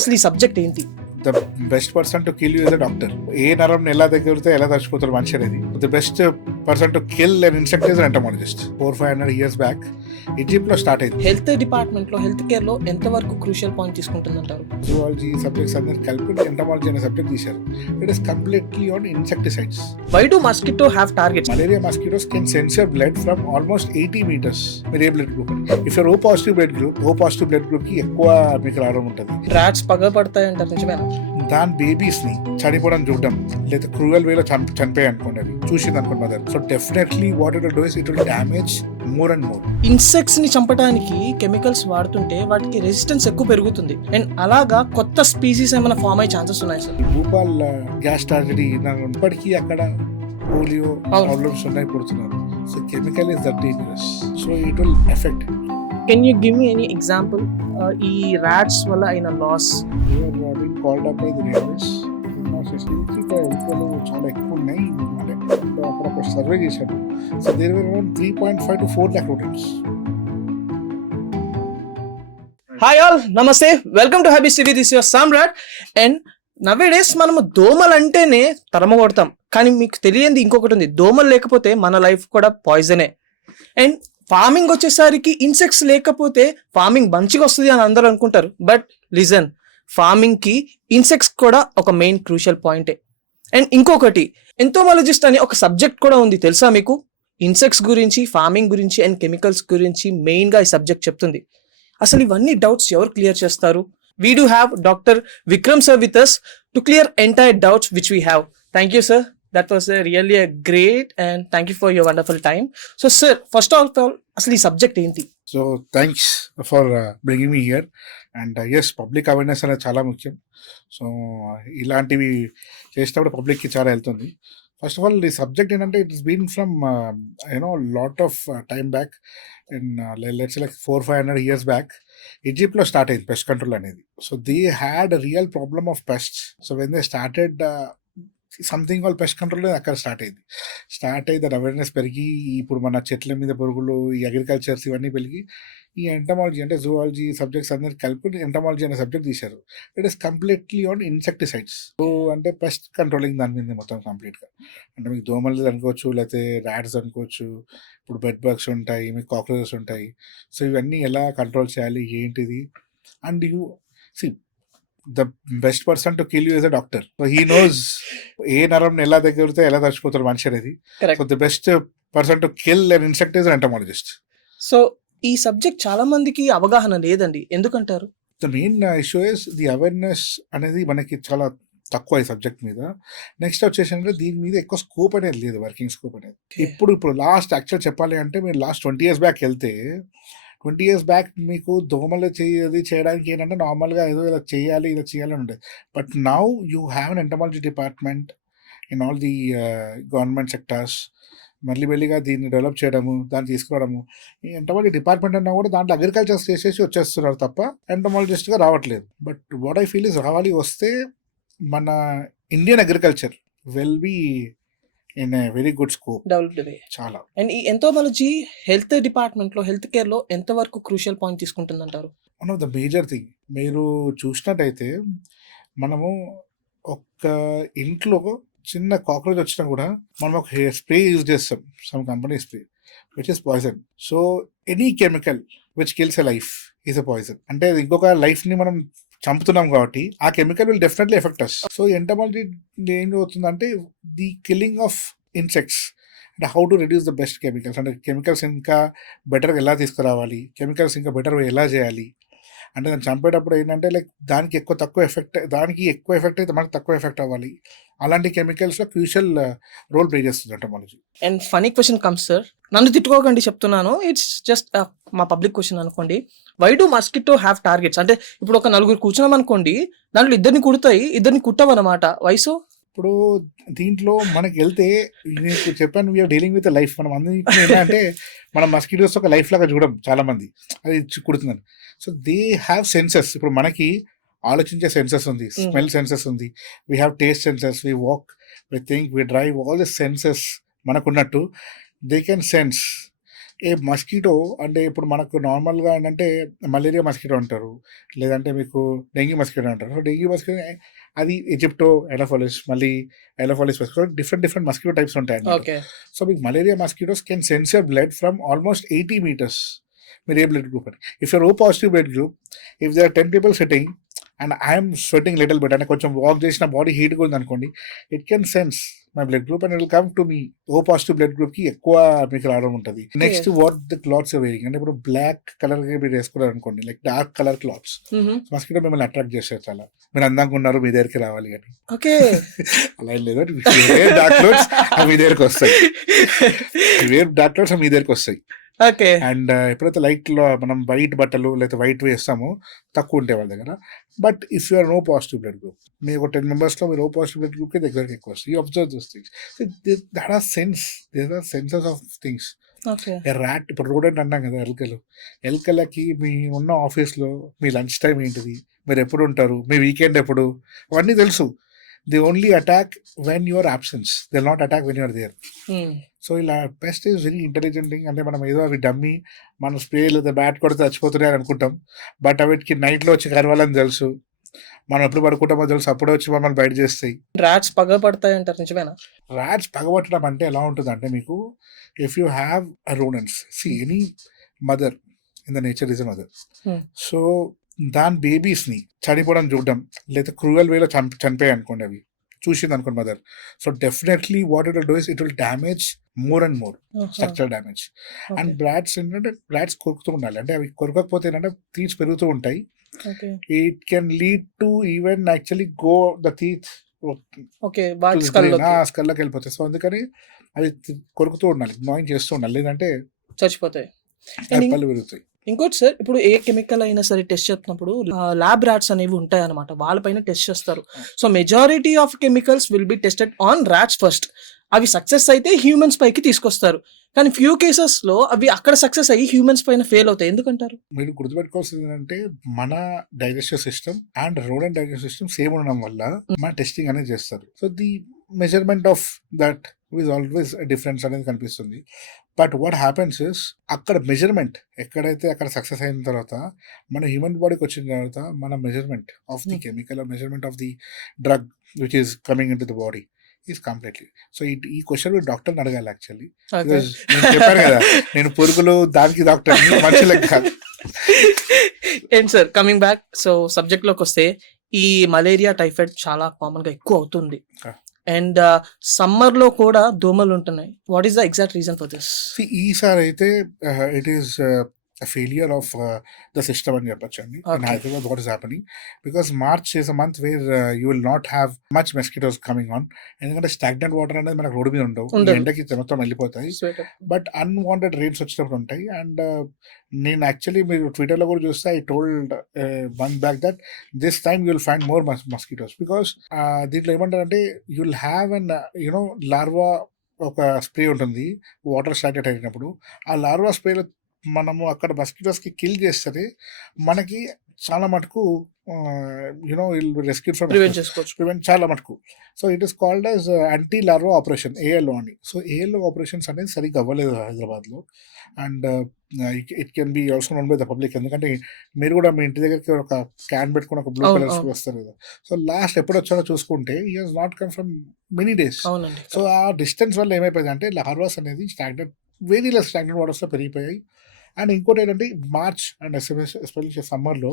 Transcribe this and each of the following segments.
అసలు ఈ సబ్జెక్ట్ ఏంటి? The best person to kill you is a doctor. ఏ నరం ఎలా దగ్గరితే ఎలా చచ్చిపోతారు మనిషి అనేది. The best person to kill an insect is entomologist. 400-500 years back Egypt లో స్టార్ట్ అయింది. హెల్త్ డిపార్ట్మెంట్ లో, హెల్త్ కేర్ లో ఎంత వరకు క్రూషియల్ పాయింట్ తీసుకుంటుందంటారు? జువాలజీ సబ్జెక్ట్స్ అందరు కలిపి ఎంటమాలజీ అనే సబ్జెక్ట్ తీశారు. It is completely on insecticides. Why do mosquito have targets? Malaria mosquitoes can sense your blood from almost 80 meters. మీరు ఏ బ్లడ్ గ్రూప్ అని. If your O+ blood group కి ఎక్కువ మీకు రావడం ఉంటుంది. రాట్స్ పగలబడతాయి అంటారు, నిజమేనా? దాని బేబీస్ ని చనిపోవడం చూడడం, లేదా క్రూయల్ వేలో చనిపోయి అనుకోండి, అవి చూసింది అనుకోండి mother. So definitely what it will do is it will damage more and more. Insects ని చంపడానికి కెమికల్స్ వాడుతుంటే వాటికి రెసిస్టెన్స్ ఎక్కువ పెరుగుతుంది. అండ్ అలాగా కొత్త స్పీసీస్ ఏమైనా ఫామ్ అయ్యే ఛాన్సెస్ ఉన్నాయి సార్? భూపాల్ గ్యాస్ ట్రాజడీ ఇప్పటికీ అక్కడ పోలియో ప్రాబ్లమ్స్ ఉన్నాయి, పుడుతున్నారు. So chemical is that dangerous. So it will effect. Can you give me any example ఈ రాట్స్ వల్ల అయిన లాస్? Called up by the neighbours. చాలా ఎక్కువ ఉన్నాయి. అక్కడ ఒక సర్వే చేశారు. So there were around 3.5 to 4 lakh rodents. Hi all, నమస్తే, welcome to HyBiz TV. This your Samrat. And nowadays మనము దోమలు అంటేనే తరమ కొడతాం, కానీ మీకు తెలియంది ఇంకొకటి ఉంది. దోమలు లేకపోతే మన లైఫ్ కూడా పాయిజనే. అండ్ ఫార్మింగ్ వచ్చేసరికి ఇన్సెక్ట్స్ లేకపోతే ఫార్మింగ్ మంచిగా వస్తుంది అని అందరూ అనుకుంటారు. బట్ లిజన్, ఫార్మింగ్ కి ఇన్సెక్ట్స్ కూడా ఒక మెయిన్ క్రూషియల్ పాయింటే. అండ్ ఇంకొకటి, ఎంటోమాలజిస్ట్ అనే ఒక సబ్జెక్ట్ కూడా ఉంది, తెలుసా మీకు? ఇన్సెక్ట్స్ గురించి, ఫార్మింగ్ గురించి అండ్ కెమికల్స్ గురించి మెయిన్ గా ఈ సబ్జెక్ట్ చెప్తుంది. అసలు ఇవన్నీ డౌట్స్ ఎవరు క్లియర్ చేస్తారు? We do have Dr. Vikram sir with us to clear entire doubts which we have. Thank you, sir. That was really a great, and thank you for your wonderful time. So, sir, first of all, asli subject enti? So, thanks for bringing me here. And yes, public awareness అనేది చాలా ముఖ్యం. So ఇలాంటివి చేసేటప్పుడు పబ్లిక్కి చాలా వెళ్తుంది. First of all ఈ subject ఏంటంటే it is been from lot of time back in let's like 400-500 years back Egypt లో స్టార్ట్ అయింది పెస్ట్ కంట్రోల్ అనేది. So they had real problem of pests. So when they started something all pest control అక్కడ start అయ్యి దాని awareness పెరిగి ఇప్పుడు మన చెట్ల మీద పురుగులు, ఈ అగ్రికల్చర్స్ ఇవన్నీ పెరిగి ఈ ఎంటమాలజీ అంటే జువాలజీ సబ్జెక్ట్స్ అందరు కలిపి ఎంటమాలజీ అనే సబ్జెక్ట్ తీశారు. It is completely on insecticides. So అంటే పెస్ట్ కంట్రోలింగ్ దాని మీద మొత్తం కంప్లీట్గా. అంటే మీకు దోమలు అనుకోవచ్చు, లేకపోతే ర్యాట్స్ అనుకోవచ్చు, ఇప్పుడు బెడ్ బగ్స్ ఉంటాయి, మీకు కాక్రోచెస్ ఉంటాయి. సో ఇవన్నీ ఎలా కంట్రోల్ చేయాలి ఏంటిది. And you see the best person to kill you is a doctor. So he knows ఏ నరం ఎలా దగ్గరితే ఎలా చచ్చిపోతారు మనిషి అనేది. So the best person to kill an insect is entomologist. So ఈ సబ్జెక్ట్ చాలా మందికి అవగాహన లేదండి, ఎందుకంటారు? The main issue is the awareness అనేది మనకి చాలా తక్కువ ఈ సబ్జెక్ట్ మీద. నెక్స్ట్ వచ్చేసి అంటే దీని మీద ఎక్కువ స్కోప్ అనేది లేదు, వర్కింగ్ స్కోప్ అనేది. ఇప్పుడు లాస్ట్ యాక్చువల్ చెప్పాలి అంటే మీరు లాస్ట్ 20 years బ్యాక్ వెళ్తే 20 years బ్యాక్ మీకు దోమలు చేయడానికి ఏంటంటే నార్మల్గా ఏదో ఇలా చేయాలి అని ఉండేది. But now you have an entomology department in all the government sectors. మెల్లిగా దీన్ని డెవలప్ చేయడము, దాన్ని తీసుకురావడము. ఈ ఎంటమాలజీ డిపార్ట్మెంట్ అన్నా కూడా దాంట్లో అగ్రికల్చర్ చేసేసి వచ్చేస్తున్నారు తప్ప ఎంటమాలజిస్ట్గా రావట్లేదు. But what I feel is రావాలి, వస్తే మన Indian agriculture will be in a very good scope, developed చాలా. అండ్ ఈ ఎంటోమాలజీ హెల్త్ డిపార్ట్మెంట్ లో, హెల్త్ కేర్ లో ఎంత వరకు క్రూషియల్ పాయింట్ తీసుకుంటుందంటారు? One of the major thing మీరు చూసినట్టయితే మనము ఒక ఇంట్లో చిన్న కాక్రోచ్ వచ్చినా కూడా మనం ఒక స్ప్రే యూజ్ చేస్తాం, some company spray which is poison. So any chemical which kills a life is a poison. అంటే ఇంకొక లైఫ్ ని మనం చంపుతున్నాం కాబట్టి ఆ chemical will definitely effect us. So entomology ఏం అవుతుందంటే ది కిల్లింగ్ ఆఫ్ ఇన్సెక్ట్స్, అంటే how to reduce the best chemicals, అంటే కెమికల్స్ ఇంకా బెటర్గా ఎలా తీసుకురావాలి, కెమికల్స్ ఇంకా బెటర్గా ఎలా చేయాలి. అంటే దాన్ని చంపేటప్పుడు ఏంటంటే లైక్ దానికి ఎక్కువ ఎఫెక్ట్ అయితే మనకి తక్కువ ఎఫెక్ట్ అవ్వాలి. అలాంటి కెమికల్స్లో క్రూషియల్ రోల్ ప్లే చేస్తుంది entomology. And funny question comes sir, నన్ను తిట్టుకోకండి చెప్తున్నాను, ఇట్స్ జస్ట్ మా పబ్లిక్ క్వశ్చన్ అనుకోండి. Why do mosquito have targets? అంటే ఇప్పుడు ఒక 4 కూర్చున్నాం అనుకోండి, దాంట్లో 2 కుడతాయి, 2 కుట్టవు అనమాట. వయసు ఇప్పుడు దీంట్లో మనకి వెళ్తే నేను చెప్పాను, వీఆర్ డీలింగ్ విత్ లైఫ్. మనం అందరికీ ఏంటంటే మనం మస్కిటోస్ ఒక లైఫ్ లాగా చూడం చాలా మంది, అది కుడుతుందని. So they have senses. ఇప్పుడు మనకి ఆలోచించే సెన్సెస్ ఉంది, స్మెల్ సెన్సెస్ ఉంది, we have taste senses, we walk, we think, we drive, all the senses మనకున్నట్టు they can sense a mosquito అంటే ఇప్పుడు మనకు నార్మల్గా ఏంటంటే మలేరియా మస్కిటో అంటారు, లేదంటే మీకు డెంగ్యూ మస్కిటో అంటారు. సో డెంగ్యూ మస్కిటో అది ఈజిప్టో ఎనోఫాలిస్, మళ్ళీ Anopheles mosquito, different different mosquito types ఉంటాయి అన్నమాట. ఓకే. సో మీకు malaria mosquitoes can sense your blood from almost 80 meters. మీరు ఏ బ్లడ్ గ్రూప్ అని, if you're O positive blood group, if they are 10 people sitting and I'm sweating little bit అంటే కొంచెం walk చేసిన body హీట్గా ఉంది అనుకోండి, it can sense my blood group and it will come to me. Oh positive blood group కి ఎక్కువ మీకు రావడం ఉంటుంది. Next what the clothes wearing అంటే ఇప్పుడు బ్లాక్ కలర్ మీరు వేసుకున్నారు అనుకోండి, like dark colour clothes, mosquito మిమ్మల్ని అట్రాక్ట్ చేస్తారు చాలా. మీరు అందంగా ఉన్నారు, మీ దగ్గరికి రావాలి అని. ఓకే. అలా ఏం లేదు, డార్క్ క్లాత్స్ మీ దగ్గరికి వస్తాయి, డార్క్ క్లాత్స్ మీ దగ్గరికి వస్తాయి. ఓకే. అండ్ ఎప్పుడైతే లైట్లో మనం వైట్ బట్టలు లేదా వైట్ వేస్తామో తక్కువ ఉంటాయి వాళ్ళ దగ్గర. But if you are no positive blood group, మీరు 10 members మీరు ఓ పాజిటివ్ బ్లడ్ గ్రూప్కి దగ్గరికి ఎక్కువ వస్తాయి. You observe those things. That are sense, there are senses of things. Okay. Rat, ఇప్పుడు రోడెంట్ అన్నాం కదా, ఎలుకలకి మీ ఉన్న ఆఫీస్లో మీ లంచ్ టైం ఏంటిది, మీరు ఎప్పుడు ఉంటారు, మీ వీకెండ్ ఎప్పుడు, అవన్నీ తెలుసు. They only attack when your absence, they not attack when you're there. So ఇలా pest is very intelligent thing. అంటే మనం ఏదో అవి డమ్మి, మనం స్ప్రే లేదా బ్యాట్ కొడితే చచ్చిపోతున్నాయి అనుకుంటాం, బట్ అవిటికి నైట్లో వచ్చి కరవాలని తెలుసు, మనం ఎప్పుడు పడుకుంటామో తెలుసు, అప్పుడే వచ్చి మమ్మల్ని బయట చేస్తాయి. రాట్స్ పగలబడతాయి అంటారు, నిజమేనా? రాట్స్ పగబట్టడం అంటే ఎలా ఉంటుంది అంటే మీకు, if you have rodents, see any mother in the nature is a mother. So దాని బేబీస్ని చనిపోవడం చూడడం, లేదా క్రూయల్ వేలో చనిపోయాయి అనుకోండి, అవి చూసింది అనుకోండి mother, so definitely what it will do is it will damage more and more, structural damage. And rats ఏంటంటే బ్రాట్స్ కొరుకుతూ ఉండాలి, అంటే అవి కొరకకపోతే ఏంటంటే టీత్ పెరుగుతూ ఉంటాయి. It can lead to even actually go the teeth స్కల్లోకి వెళ్ళిపోతాయి. సో అందుకని అవి కొరుకుతూ ఉండాలి, నాయింగ్ చేస్తూ ఉండాలి, లేదంటే చచ్చిపోతాయి, పళ్ళు పెరుగుతాయి. ఇంకోటి సార్, ఇప్పుడు ఏ కెమికల్ అయినా సరే టెస్ట్ చేస్తున్నప్పుడు ల్యాబ్ ర్యాట్స్ అనేవి ఉంటాయి అనమాట, వాళ్ళపైన టెస్ట్ చేస్తారు. So majority of chemicals will be tested on rats first. అవి సక్సెస్ అయితే హ్యూమన్స్ పైకి తీసుకొస్తారు, కానీ ఫ్యూ కేసెస్ లో అవి అక్కడ సక్సెస్ అయ్యి హ్యూమన్స్ పైన ఫెయిల్ అవుతాయి. ఎందుకంటారు? మీరు గుర్తుపెట్టుకోవాల్సింది ఏంటంటే, మన digestive system and rodent digestive system same ఉండడం వల్ల మన టెస్టింగ్ అనేది చేస్తారు. So the measurement of that is always difference అనేది కనిపిస్తుంది. బట్ వాట్ హ్యాపెన్స్ ఇస్, అక్కడ మెజర్మెంట్ ఎక్కడైతే అక్కడ సక్సెస్ అయిన తర్వాత మన హ్యూమన్ బాడీకి వచ్చిన తర్వాత మన measurement of the chemical, measurement of the drug which is coming in to the body is completely. So ఈ క్వశ్చన్ మీరు డాక్టర్ని అడగాలి యాక్చువల్లీ. నేను చెప్పాను కదా, నేను పురుగులు దానికి డాక్టర్, మనుషులకు కాదు. ఏంటి sir, coming back, so subject లోకి వస్తే, ఈ మలేరియా, టైఫాయిడ్ చాలా కామన్ గా ఎక్కువ అవుతుంది, అండ్ సమ్మర్ లో కూడా దోమలు ఉంటున్నాయి. What is the exact reason for this? ఈసారి అయితే it is a failure of the system అని చెప్పొచ్చండి. In Hyderabad, what is happening, because March is a month where you will not have much mosquitoes coming on, ఎందుకంటే stagnant water అనేది మనకు road మీద ఉండవు, ఎండకి మొత్తం వెళ్ళిపోతాయి, బట్ అన్వాంటెడ్ రెయిన్స్ వచ్చినప్పుడు ఉంటాయి. అండ్ నేను యాక్చువల్లీ మీరు ట్విట్టర్లో కూడా చూస్తే, I told one back that this time you will find more mosquitoes, because దీంట్లో ఏమంటారంటే you will have an you know larva, ఒక స్ప్రే ఉంటుంది వాటర్ స్టాగ్నెట్ అయినప్పుడు, ఆ లార్వా స్ప్రేలో మనము అక్కడ మస్కిటోస్కి కిల్ చేస్తే మనకి చాలా మటుకు యునో రెస్క్యూ ఫ్రమ్ ప్రివెంట్ చాలా మటుకు. So it is called as anti-larva operation, ALO అని. సో ఏఎల్ఓ ఆపరేషన్స్ అనేది సరిగ్గా అవ్వలేదు హైదరాబాద్లో. And it can be also known by the public, ఎందుకంటే మీరు కూడా మీ ఇంటి దగ్గరికి ఒక క్యాన్ పెట్టుకుని ఒక బ్లూ కలర్ వస్తారు కదా. సో లాస్ట్ ఎప్పుడు వచ్చారో చూసుకుంటే he has not come from many days. So ఆ డిస్టెన్స్ వల్ల ఏమైపోయింది అంటే లార్వాస్ అనేది స్టాగ్నెంట్, వెరీ లెస్ స్టాగ్నెంట్ వాటర్స్లో పెరిగిపోయాయి. అండ్ ఇంకోటి ఏంటంటే, మార్చ్ అండ్ ఎస్పెషల్లీ సమ్మర్లో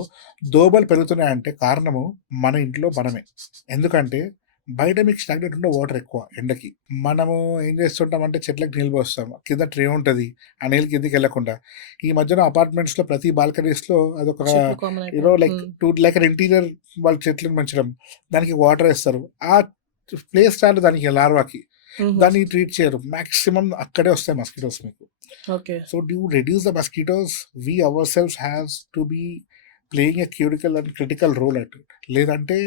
దోమలు పెరుగుతున్నాయంటే కారణము మన ఇంట్లో మనమే. ఎందుకంటే బయట మీకు స్టాగ్నెంట్ ఉండే వాటర్ ఎక్కువ ఎండకి, మనము ఏం చేస్తుంటామంటే చెట్లకు నీళ్ళు పోస్తాం, కింద ట్రే ఉంటుంది, ఆ నీళ్ళు కిందికి వెళ్ళకుండా. ఈ మధ్యన అపార్ట్మెంట్స్లో ప్రతి బాల్కనీస్లో అదొక లైక్ ఇంటీరియర్ వాళ్ళ చెట్లను పెంచడం, దానికి వాటర్ వేస్తారు, ఆ ప్లేస్ చాలు దానికి లార్వాకి, దాన్ని ట్రీట్ చేయరు, మాక్సిమం అక్కడే వస్తాయి మస్కిటోస్ మీకు. So to reduce the mosquitoes, we ourselves has to be playing a critical role at. లేదంటే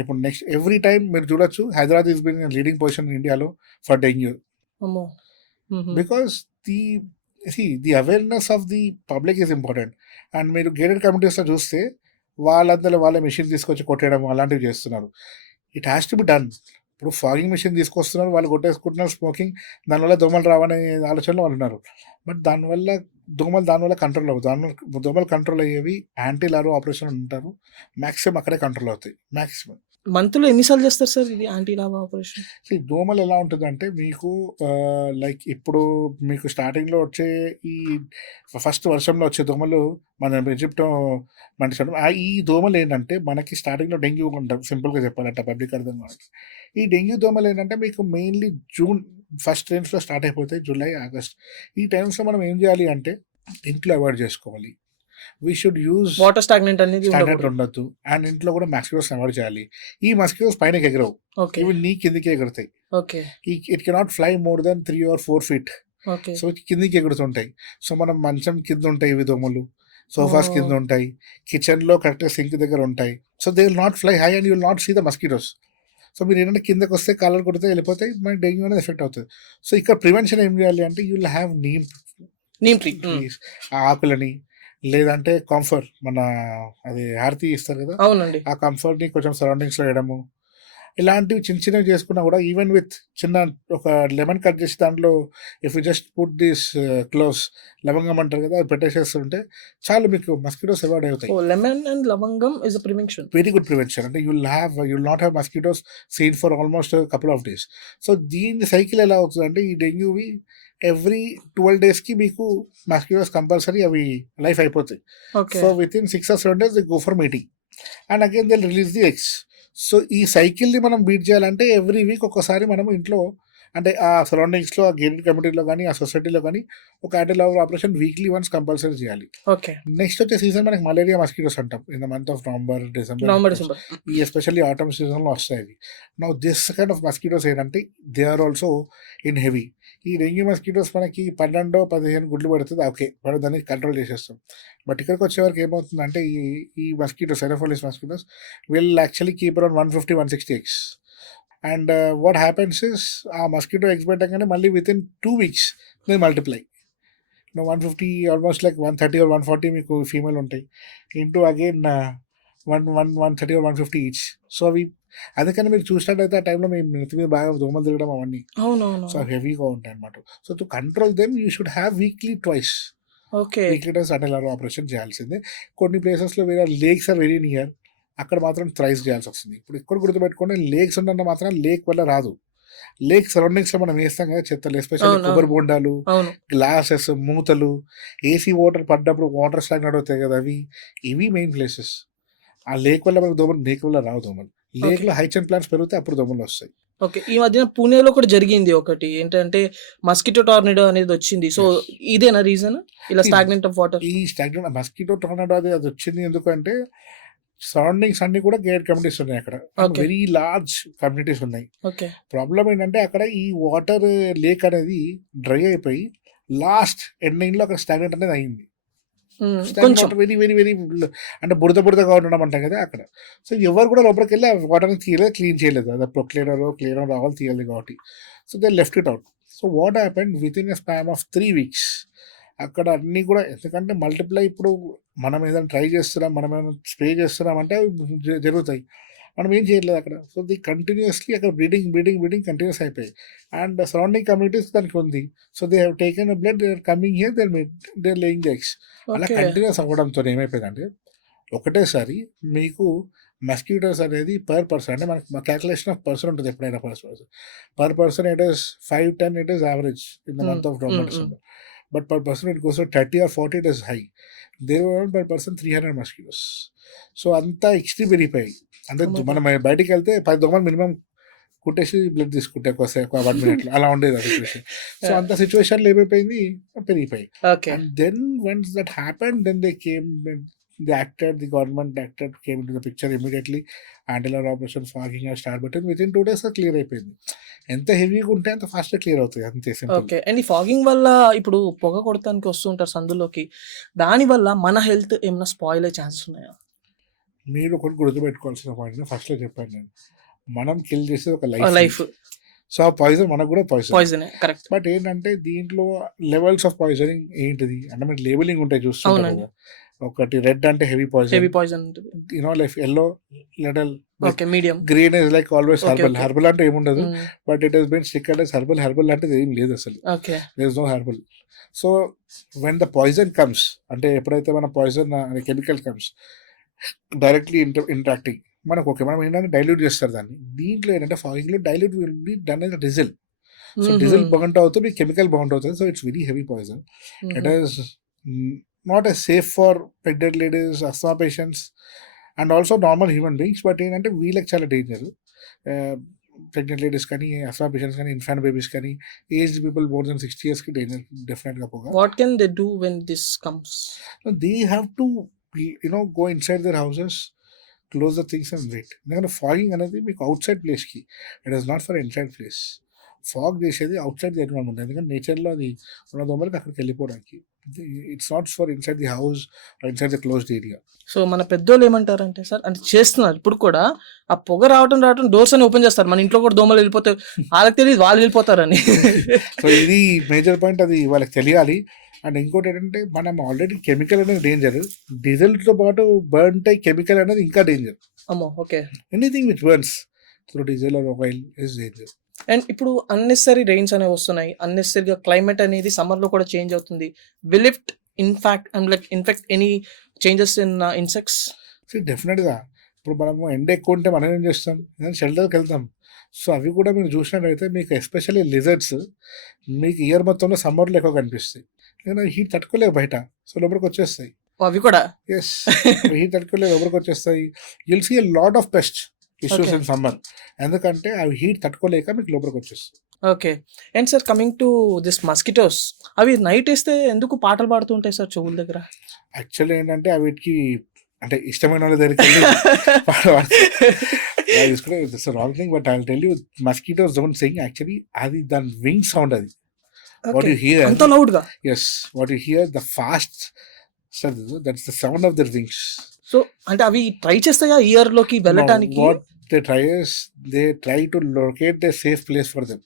ఇప్పుడు నెక్స్ట్ ఎవ్రీ టైమ్ మీరు చూడొచ్చు, Hyderabad is been leading position ఇండియాలో for dengue, because the awareness of the public is important. And మీరు gated కమ్యూనిటీస్లో చూస్తే వాళ్ళందరూ వాళ్ళ మెషిన్ తీసుకొచ్చి కొట్టేయడం అలాంటివి చేస్తున్నారు. It has to be done. ఇప్పుడు ఫాగింగ్ మిషన్ తీసుకొస్తున్నారు, వాళ్ళు కొట్టేసుకుంటున్నారు స్మోకింగ్, దానివల్ల దోమలు రావనే ఆలోచనలో వాళ్ళు ఉన్నారు. బట్ దానివల్ల కంట్రోల్ అవ్వదు. దోమలు కంట్రోల్ అయ్యేవి యాంటీ లార్వా ఆపరేషన్ అంటారు. మ్యాక్సిమం అక్కడే కంట్రోల్ అవుతాయి మ్యాక్సిమం. మంత్లో ఎన్నిసార్లు చేస్తారు సార్ ఇది యాంటీ లార్వా ఆపరేషన్? దోమలు ఎలా ఉంటుందంటే మీకు లైక్ ఇప్పుడు మీకు స్టార్టింగ్లో వచ్చే ఈ ఫస్ట్ వర్షంలో వచ్చే దోమలు మన ఈజిప్ట్ ఈ దోమలు ఏంటంటే మనకి స్టార్టింగ్లో డెంగ్యూ ఉంటాం, సింపుల్గా చెప్పాలంటే పబ్లిక్ అర్థం కావాలి. ఈ డెంగ్యూ దోమలు ఏంటంటే మీకు మెయిన్లీ జూన్ ఫస్ట్ టైమ్స్లో స్టార్ట్ అయిపోతాయి, జూలై ఆగస్ట్. ఈ టైమ్స్లో మనం ఏం చేయాలి అంటే ఇంట్లో అవాయిడ్ చేసుకోవాలి. We should use water stagnant అనేది స్టాండర్డ్ ఉండొద్దు. అండ్ ఇంట్లో కూడా మస్కిటోస్ అవాయిడ్ చేయాలి. ఈ మస్కిటోస్ పైనకి ఎగరవు, ఇవి నీ కిందికి ఎగురుతాయి. It cannot fly more than 3 or 4 feet. So కిందికి ఎగురుతుంటాయి. సో మనం మంచం కింద ఉంటాయి ఇవి దోమలు, సోఫాస్ కింద ఉంటాయి, కిచెన్లో కరెక్ట్గా సింక్ దగ్గర ఉంటాయి. So they will not fly high and you will not see the mosquitoes. So మీరు ఏంటంటే కిందకి వస్తే కాలర్ కొడితే వెళ్ళిపోతాయి, మన డెంగ్యూ అనేది ఎఫెక్ట్ అవుతుంది. సో ఇక్కడ ప్రివెన్షన్ ఏం చేయాలి అంటే you will have neem trees, ఆ ఆకులని, లేదంటే కంఫర్ట్ మన అది హారతి ఇస్తారు కదా, అవునండి, ఆ కంఫర్ట్ని కొంచెం సరౌండింగ్స్లో వేయడము, ఇలాంటివి చిన్న చిన్నవి చేసుకున్నా కూడా ఈవెన్ విత్ చిన్న ఒక లెమన్ కట్ చేసి దాంట్లో if you just put this cloves, లవంగం అంటారు కదా, అది పెట్టేసేస్తుంటే చాలు మీకు మస్కిటోస్ అవాయిడ్ అవుతాయి. లెమన్ అండ్ లవంగం is a prevention, very good prevention. అంటే you will not have mosquitoes seen for almost couple of days. So దీని సైకిల్ ఎలా అవుతుంది అంటే ఈ డెంగ్యూవి ఎవ్రీ 12 daysకి మీకు మస్కిటోస్ కంపల్సరీ అవి లైఫ్ అయిపోతాయి. So within 6 or 7 days they go for meeting and again they release the eggs. So ఈ సైకిల్ని మనం బీట్ చేయాలంటే ఎవ్రీ వీక్ ఒక్కసారి మనం ఇంట్లో అంటే ఆ సరౌండింగ్స్లో, ఆ గేటెడ్ కమ్యూనిటీలో కానీ, ఆ సొసైటీలో కానీ ఒక anti larva operation weekly once compulsory చేయాలి. నెక్స్ట్ వచ్చే సీజన్ మనకి మలేరియా మస్కిటోస్ అంటాం. In the month of November December, ఈ ఎస్పెషల్లీ ఆటమ్ సీజన్లో వస్తాయి. Now this kind of mosquitoes ఏంటంటే they are also in heavy. ఈ డెంగ్యూ మస్కిటోస్ మనకి 12-15 గుడ్లు పడుతుంది, ఓకే, మనం దాన్ని కంట్రోల్ చేసేస్తాం. బట్ ఇక్కడికి వచ్చేవరకు ఏమవుతుందంటే ఈ mosquitoes, Anopheles mosquitoes will actually keep around 150-160 eggs. And what happens is ఆ మస్కిటో ఎగ్స్ పెట్టగానే మళ్ళీ within 2 weeks they multiply. 150 almost like 130 or 140 మీకు ఫీమేల్ ఉంటాయి, into again 130 or 150 each. So అవి అందుకని మీరు చూసినట్టయితే ఆ టైంలో మీ నెత్తి మీద బాగా దోమలు తిరగడం అవన్నీ సో హెవీగా ఉంటాయి అనమాట. So to control them you should have weekly twice anti larva operation చేయాల్సిందే. కొన్ని ప్లేసెస్లో వేరే లేక్స్ ఆర్ వెరీ నియర్, అక్కడ మాత్రం థ్రైస్ చేయాల్సి వస్తుంది. ఇప్పుడు ఇక్కడ గుర్తుపెట్టుకోండి, లేక్స్ ఉండడం మాత్రం లేక్ వల్ల రాదు. లేక్ సరౌండింగ్స్లో మనం వేస్తాం కదా చెత్తలు, ఎస్పెషల్లీ కొబ్బరి బొండాలు, గ్లాసెస్, మూతలు, ఏసీ వాటర్ పడ్డప్పుడు వాటర్ స్టాగ్నెట్ అవుతాయి కదా, ఇవి మెయిన్ ప్లేసెస్. ఆ లేక్ వల్ల మనకు దోమలు, లేక్ వల్ల రావు దోమలు. లేక్లో హైచెన్ ప్లాంట్స్ పెరిగితే అప్పుడు దోమలు వస్తాయి. ఓకే, ఈ మధ్యన పూణేలో కూడా జరిగింది ఒకటి, ఏంటంటే మస్కిటో టార్నడో అనేది వచ్చింది. సో ఇదేనా రీజన్ ఇలా స్టాగ్నెంట్ ఆఫ్ వాటర్? ఈ స్టాగ్నెంట్ మస్కిటో టార్నడో అది వచ్చింది ఎందుకంటే సరౌండింగ్స్ అన్ని కూడా గేట్ కమ్యూనిటీస్ ఉన్నాయి, అక్కడ వెరీ లార్జ్ కమ్యూనిటీస్ ఉన్నాయి. ప్రాబ్లం ఏంటంటే అక్కడ ఈ వాటర్ లేక్ అనేది డ్రై అయిపోయి లాస్ట్ ఎండింగ్లో అక్కడ స్టాగ్నెంట్ అనేది అయింది. వెరీ వెరీ వెరీ అంటే బురదగా ఉండడం అంటాం కదా అక్కడ. సో ఎవరు కూడా లోపలికి వెళ్ళి ఆ వాటర్ని తీయలేదు, క్లీన్ చేయలేదు. అది క్లీనర్ రావాలి తీయాలి కాబట్టి. So they left it out. So what happened with in a span of 3 weeks అక్కడ అన్నీ కూడా, ఎందుకంటే మల్టిప్లై ఇప్పుడు మనం ఏదైనా ట్రై చేస్తున్నాం, మనం ఏదైనా స్ప్రే చేస్తున్నాం అంటే జరుగుతాయి, మనం ఏం చేయట్లేదు అక్కడ. సో ది కంటిన్యూస్లీ అక్కడ బ్రీడింగ్ కంటిన్యూస్ అయిపోయాయి. అండ్ సరౌండింగ్ కమ్యూనిటీస్ దానికి ఉంది. So they have taken a blood, they are coming here, they are laying the eggs. అలా కంటిన్యూస్ అవ్వడంతో ఏమైపోయిందంటే ఒకటేసారి మీకు మస్కిటోస్ అనేది పర్ పర్సన్, అంటే మనకు క్యాల్కులేషన్ ఆఫ్ పర్సన్ ఉంటుంది ఎప్పుడైనా, per person it is 5-10 it is average in the month of November. But per person it goes to 30 or 40, it is high. There were per person 300 mosquitoes. So అంతా extreme పెరిగిపోయాయి. అంటే మనం బయటికి వెళ్తే 10 దోమలు minimum కుట్టేసి blood తీసుకుంటే ఒక 1 minute అలా ఉండేది ఆ సిచ్యువేషన్. సో అంత సిచ్యువేషన్లో ఏమైపోయింది, పెరిగిపోయి. And then once that happened, then they came, the government acted, came into the picture immediately. Anti-larva operation, fogging start but with in 2 days clear అయిపోయింది. ఎంత హెవీగా ఉంటే అంత ఫాస్ట్ క్లియర్ అవుతుంది, అంతే సింపుల్. ఓకే, అండ్ ఈ ఫాగింగ్ వల్ల ఇప్పుడు పొగ కొడతానికి వస్తుంటారు సందులోకి, దాని వల్ల మన హెల్త్ ఏమైనా స్పాయిల్ అయ్యే ఛాన్సెస్ ఉన్నాయా? మీరు ఒకటి గుర్తుపెట్టుకోవాల్సిన పాయింట్ ఫస్ట్లో చెప్పాను నేను, మనం కిల్ చేసేది ఒక లైఫ్. సో ఆ పాయిజన్ మనకు కూడా పాయిజన్, కరెక్ట్. బట్ ఏంటంటే దీంట్లో లెవెల్స్ ఆఫ్ పాయిజనింగ్ ఏంటిది అంటే మనకి లేబులింగ్ ఉంటాయి చూస్తుంటారు కదా, ఒకటి రెడ్ అంటే హెవీ పాయిజన్, హెవీ పాయిజన్ ఉంటుంది. Like yellow little, okay, medium. Green is like always Okay, herbal. okay. Herbal అంటే ఏముండదు, but it has been stickered as herbal. Herbal అంటే ఏం లేదు అసలు, okay. There is no herbal. So when the poison comes, అంటే ఎప్పుడైతే మన poison అనే కెమికల్ కమ్స్ డైరెక్ట్లీ ఇంటరాక్టింగ్, మనకు ఓకే, మనం ఏంటంటే డైల్యూట్ చేస్తారు దాన్ని. దీంట్లో ఏంటంటే ఫాగింగ్లో dilute will be done yes diesel. So diesel burn అవుతుంది, కెమికల్ బర్న్ అవుతుంది. So it's very heavy poison. It is not a safe for pregnant ladies, asthma patients and also normal human beings. But ఏంటంటే వీళ్ళకి చాలా danger. Pregnant ladies కానీ, asthma patients కానీ, infant babies కానీ, aged people more than 60 yearsకి danger డెఫినెట్గా పోగా. What can they do when this comes? They have to go inside their houses, close the things and wait. ఎందుకంటే fogging అనేది మీకు out side ప్లేస్కి, it is not for inside place. Fog చేసేది out side the environment, ఎందుకంటే నేచర్లో అది ఉన్న దోమలకి అక్కడికి వెళ్ళిపోవడానికి. It's not for inside the house, inside the closed area. So మన పెద్దోళ్ళు ఏమంటారంటే సార్, అంటే చేస్తున్నారు ఇప్పుడు కూడా, ఆ పొగ రావడం డోర్స్ అని ఓపెన్ చేస్తారు. మన ఇంట్లో కూడా దోమలు వెళ్ళిపోతాయి, వాళ్ళకి తెలియదు వాళ్ళు వెళ్ళిపోతారని. సో ఇది మేజర్ పాయింట్, అది వాళ్ళకి తెలియాలి. అండ్ ఇంకోటి ఏంటంటే మనం ఆల్రెడీ కెమికల్ అనేది డేంజర్, డీజిల్తో పాటు బర్న్ అయ్యి కెమికల్ అనేది ఇంకా డేంజర్. అమ్మో, okay. Anything which burns through diesel or oil is danger. And ఇప్పుడు అన్నెసరీ రెయిన్స్ అనేవి వస్తున్నాయి, అన్నెసరీగా క్లైమేట్ అనేది సమ్మర్ లో కూడా చేంజ్ అవుతుంది. Will it infect any changes in insects? డెఫినెట్గా. ఇప్పుడు మనము ఎండ ఎక్కువ ఉంటే మనం ఏం చేస్తాం, షెల్టర్కి వెళ్తాం. సో అవి కూడా మీరు చూసినట్టయితే మీకు ఎస్పెషల్లీ లిజర్డ్స్ మీకు ఇయర్ మొత్తంలో సమ్మర్లో ఎక్కువ కనిపిస్తాయి. నేను హీట్ తట్టుకోలేవు బయట, సో లోపలికి వచ్చేస్తాయి. అవి కూడా ఎస్, హీట్ తట్టుకోలేవు, లోపలికి వచ్చేస్తాయి. You'll see a lot of pest issues in summer, ఎందుకంటే అవి హీట్ తట్టుకోలేక మీకు లోపలికి వచ్చేస్తాయి. Okay. And sir, coming to this mosquitoes, అవి నైట్ వేస్తే ఎందుకు పాటలు పాడుతూ ఉంటాయి సార్ చెవుల దగ్గర? యాక్చువల్లీ ఏంటంటే వీటికి అంటే ఇష్టమైన వాళ్ళ దగ్గరికి వెళ్ళి wrong thing, but I will tell you, mosquitoes don't Singh actually. అది దాని వింగ్ సౌండ్ అది. What you hear, అంత లౌడ్ గా? yes, what you hear, the fast, that's the sound of their wings. So అంటే అవి ట్రై చేస్తాయా ఇయర్ లోకి వెళ్ళటానికి? No, what they try is they try to locate a safe place for them.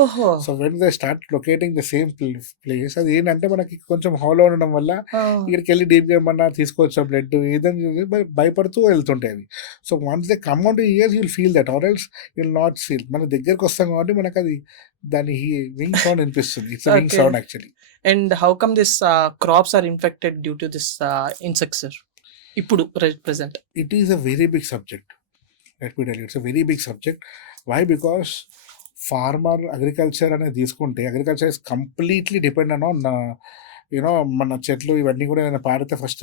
ఓహో. So when they start locating the same place, అది ఏంటంటే మనకి కొంచెం హాలో ఉండడం వల్ల ఇక్కడికి వెళ్ళి డీప్గా ఏమన్నా తీసుకోవచ్చు బ్లడ్ ఏదైనా భయపడుతూ వెళ్తుంటాయి అవి. So once they come on to ears you'll feel that, or else you'll not feel. మన దగ్గరకు వస్తాం కాబట్టి మనకు అది దాని వింగ్ సౌండ్ వినిపిస్తుంది. It's wing sound actually. And how come this crops are infected due to this insects sir ఇప్పుడు present? It is a very big subject. Let me tell you, it's a very big subject. Why? Because farmer agriculture అనేది తీసుకుంటే, agriculture is completely dependent on మన చెట్లు ఇవన్నీ కూడా ఏదైనా పాడితే first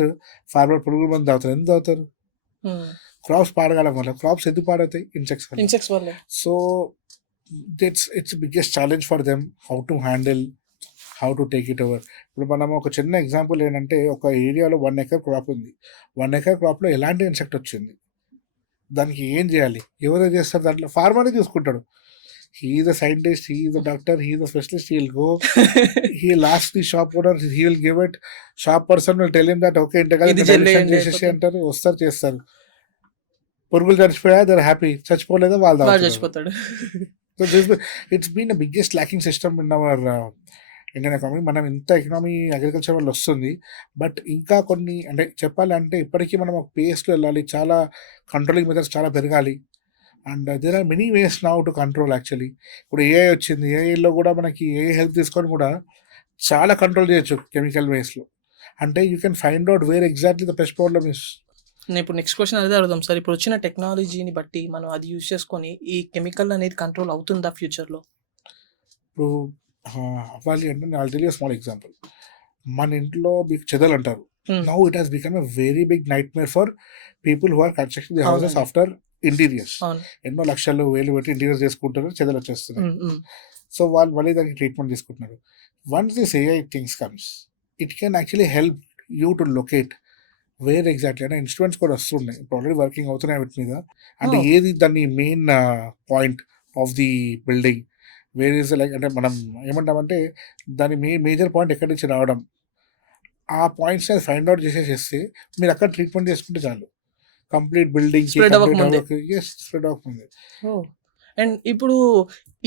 farmer పురుగుల మంది తాగుతారు. ఎందుకు తాగుతారు? క్రాప్స్ పాడగలం వల్ల. క్రాప్స్ ఎందుకు పాడవుతాయి? ఇన్సెక్ట్స్ వల్ల. So it's biggest challenge for them, how to handle, how to take it over. ఇప్పుడు మనం ఒక చిన్న ఎగ్జాంపుల్ ఏంటంటే, ఒక ఏరియాలో 1 acre క్రాప్ ఉంది. 1 acre క్రాప్లో ఎలాంటి ఇన్సెక్ట్ వచ్చింది, దానికి ఏం చేయాలి, ఎవరో చేస్తారు, దాంట్లో ఫార్మరే చూసుకుంటాడు. He is a scientist, he is a doctor, he is a specialist. He will go, he will ask the shop owner, he will give it. Shop person will tell him that okay, చేసేసి అంటారు, వస్తారు చేస్తారు. పురుగులు చచ్చిపోయా, దే ఆర్ హ్యాపీ. చచ్చిపోలేదా, వాళ్ళు చచ్చిపోతాడు. So it's been the biggest locking system in our Indian economy. మనం ఇంత ఎకనామీ అగ్రికల్చర్ వల్ల వస్తుంది, బట్ ఇంకా కొన్ని అంటే చెప్పాలంటే ఇప్పటికీ మనం ఒక పేస్లో వెళ్ళాలి. చాలా కంట్రోలింగ్ మెథడ్స్ చాలా పెరగాలి. And there are many ways now to control actually. ఇప్పుడు ఏఐ వచ్చింది, ఏఐలో కూడా మనకి ఏఐ హెల్ప్ తీసుకొని కూడా చాలా కంట్రోల్ చేయొచ్చు కెమికల్ వేస్లో. అంటే you can find out where exactly the pest problem is. నేను ఇప్పుడు నెక్స్ట్ క్వశ్చన్ అదే అడుగుదాం సార్. ఇప్పుడు వచ్చిన టెక్నాలజీని బట్టి మనం అది యూజ్ చేసుకొని ఈ కెమికల్ అనేది కంట్రోల్ అవుతుందా ఫ్యూచర్లో? ఇప్పుడు అవ్వాలి అంటే నేను I'll tell you small example. మన ఇంట్లో మీకు చెదలు అంటారు. Now it has become a very big nightmare for people who are constructing the houses after interiors. ఎన్నో లక్షలు వేలు పెట్టి ఇంటీరియర్స్ చేసుకుంటారు, చెదలు వచ్చేస్తున్నాయి. సో వాళ్ళు మళ్ళీ దానికి ట్రీట్మెంట్ తీసుకుంటున్నారు. Once this AI things comes, it can actually help you to locate where exactly. అంటే ఇన్స్ట్రుమెంట్స్ కూడా వస్తున్నాయి, ఇప్పుడు ఆల్రెడీ వర్కింగ్ అవుతున్నాయి వీటి మీద. అంటే ఏది దాన్ని main point of the building, where is like, అంటే మనం ఏమంటామంటే దాని మేజర్ పాయింట్ ఎక్కడి నుంచి రావడం, ఆ పాయింట్స్ ఫైండ్ అవుట్ చేసేసేస్తే మీరు అక్కడ ట్రీట్మెంట్ చేసుకుంటే చాలు. కంప్లీట్ బిల్డింగ్ స్ప్రెడ్ అవుతుంది. అండ్ ఇప్పుడు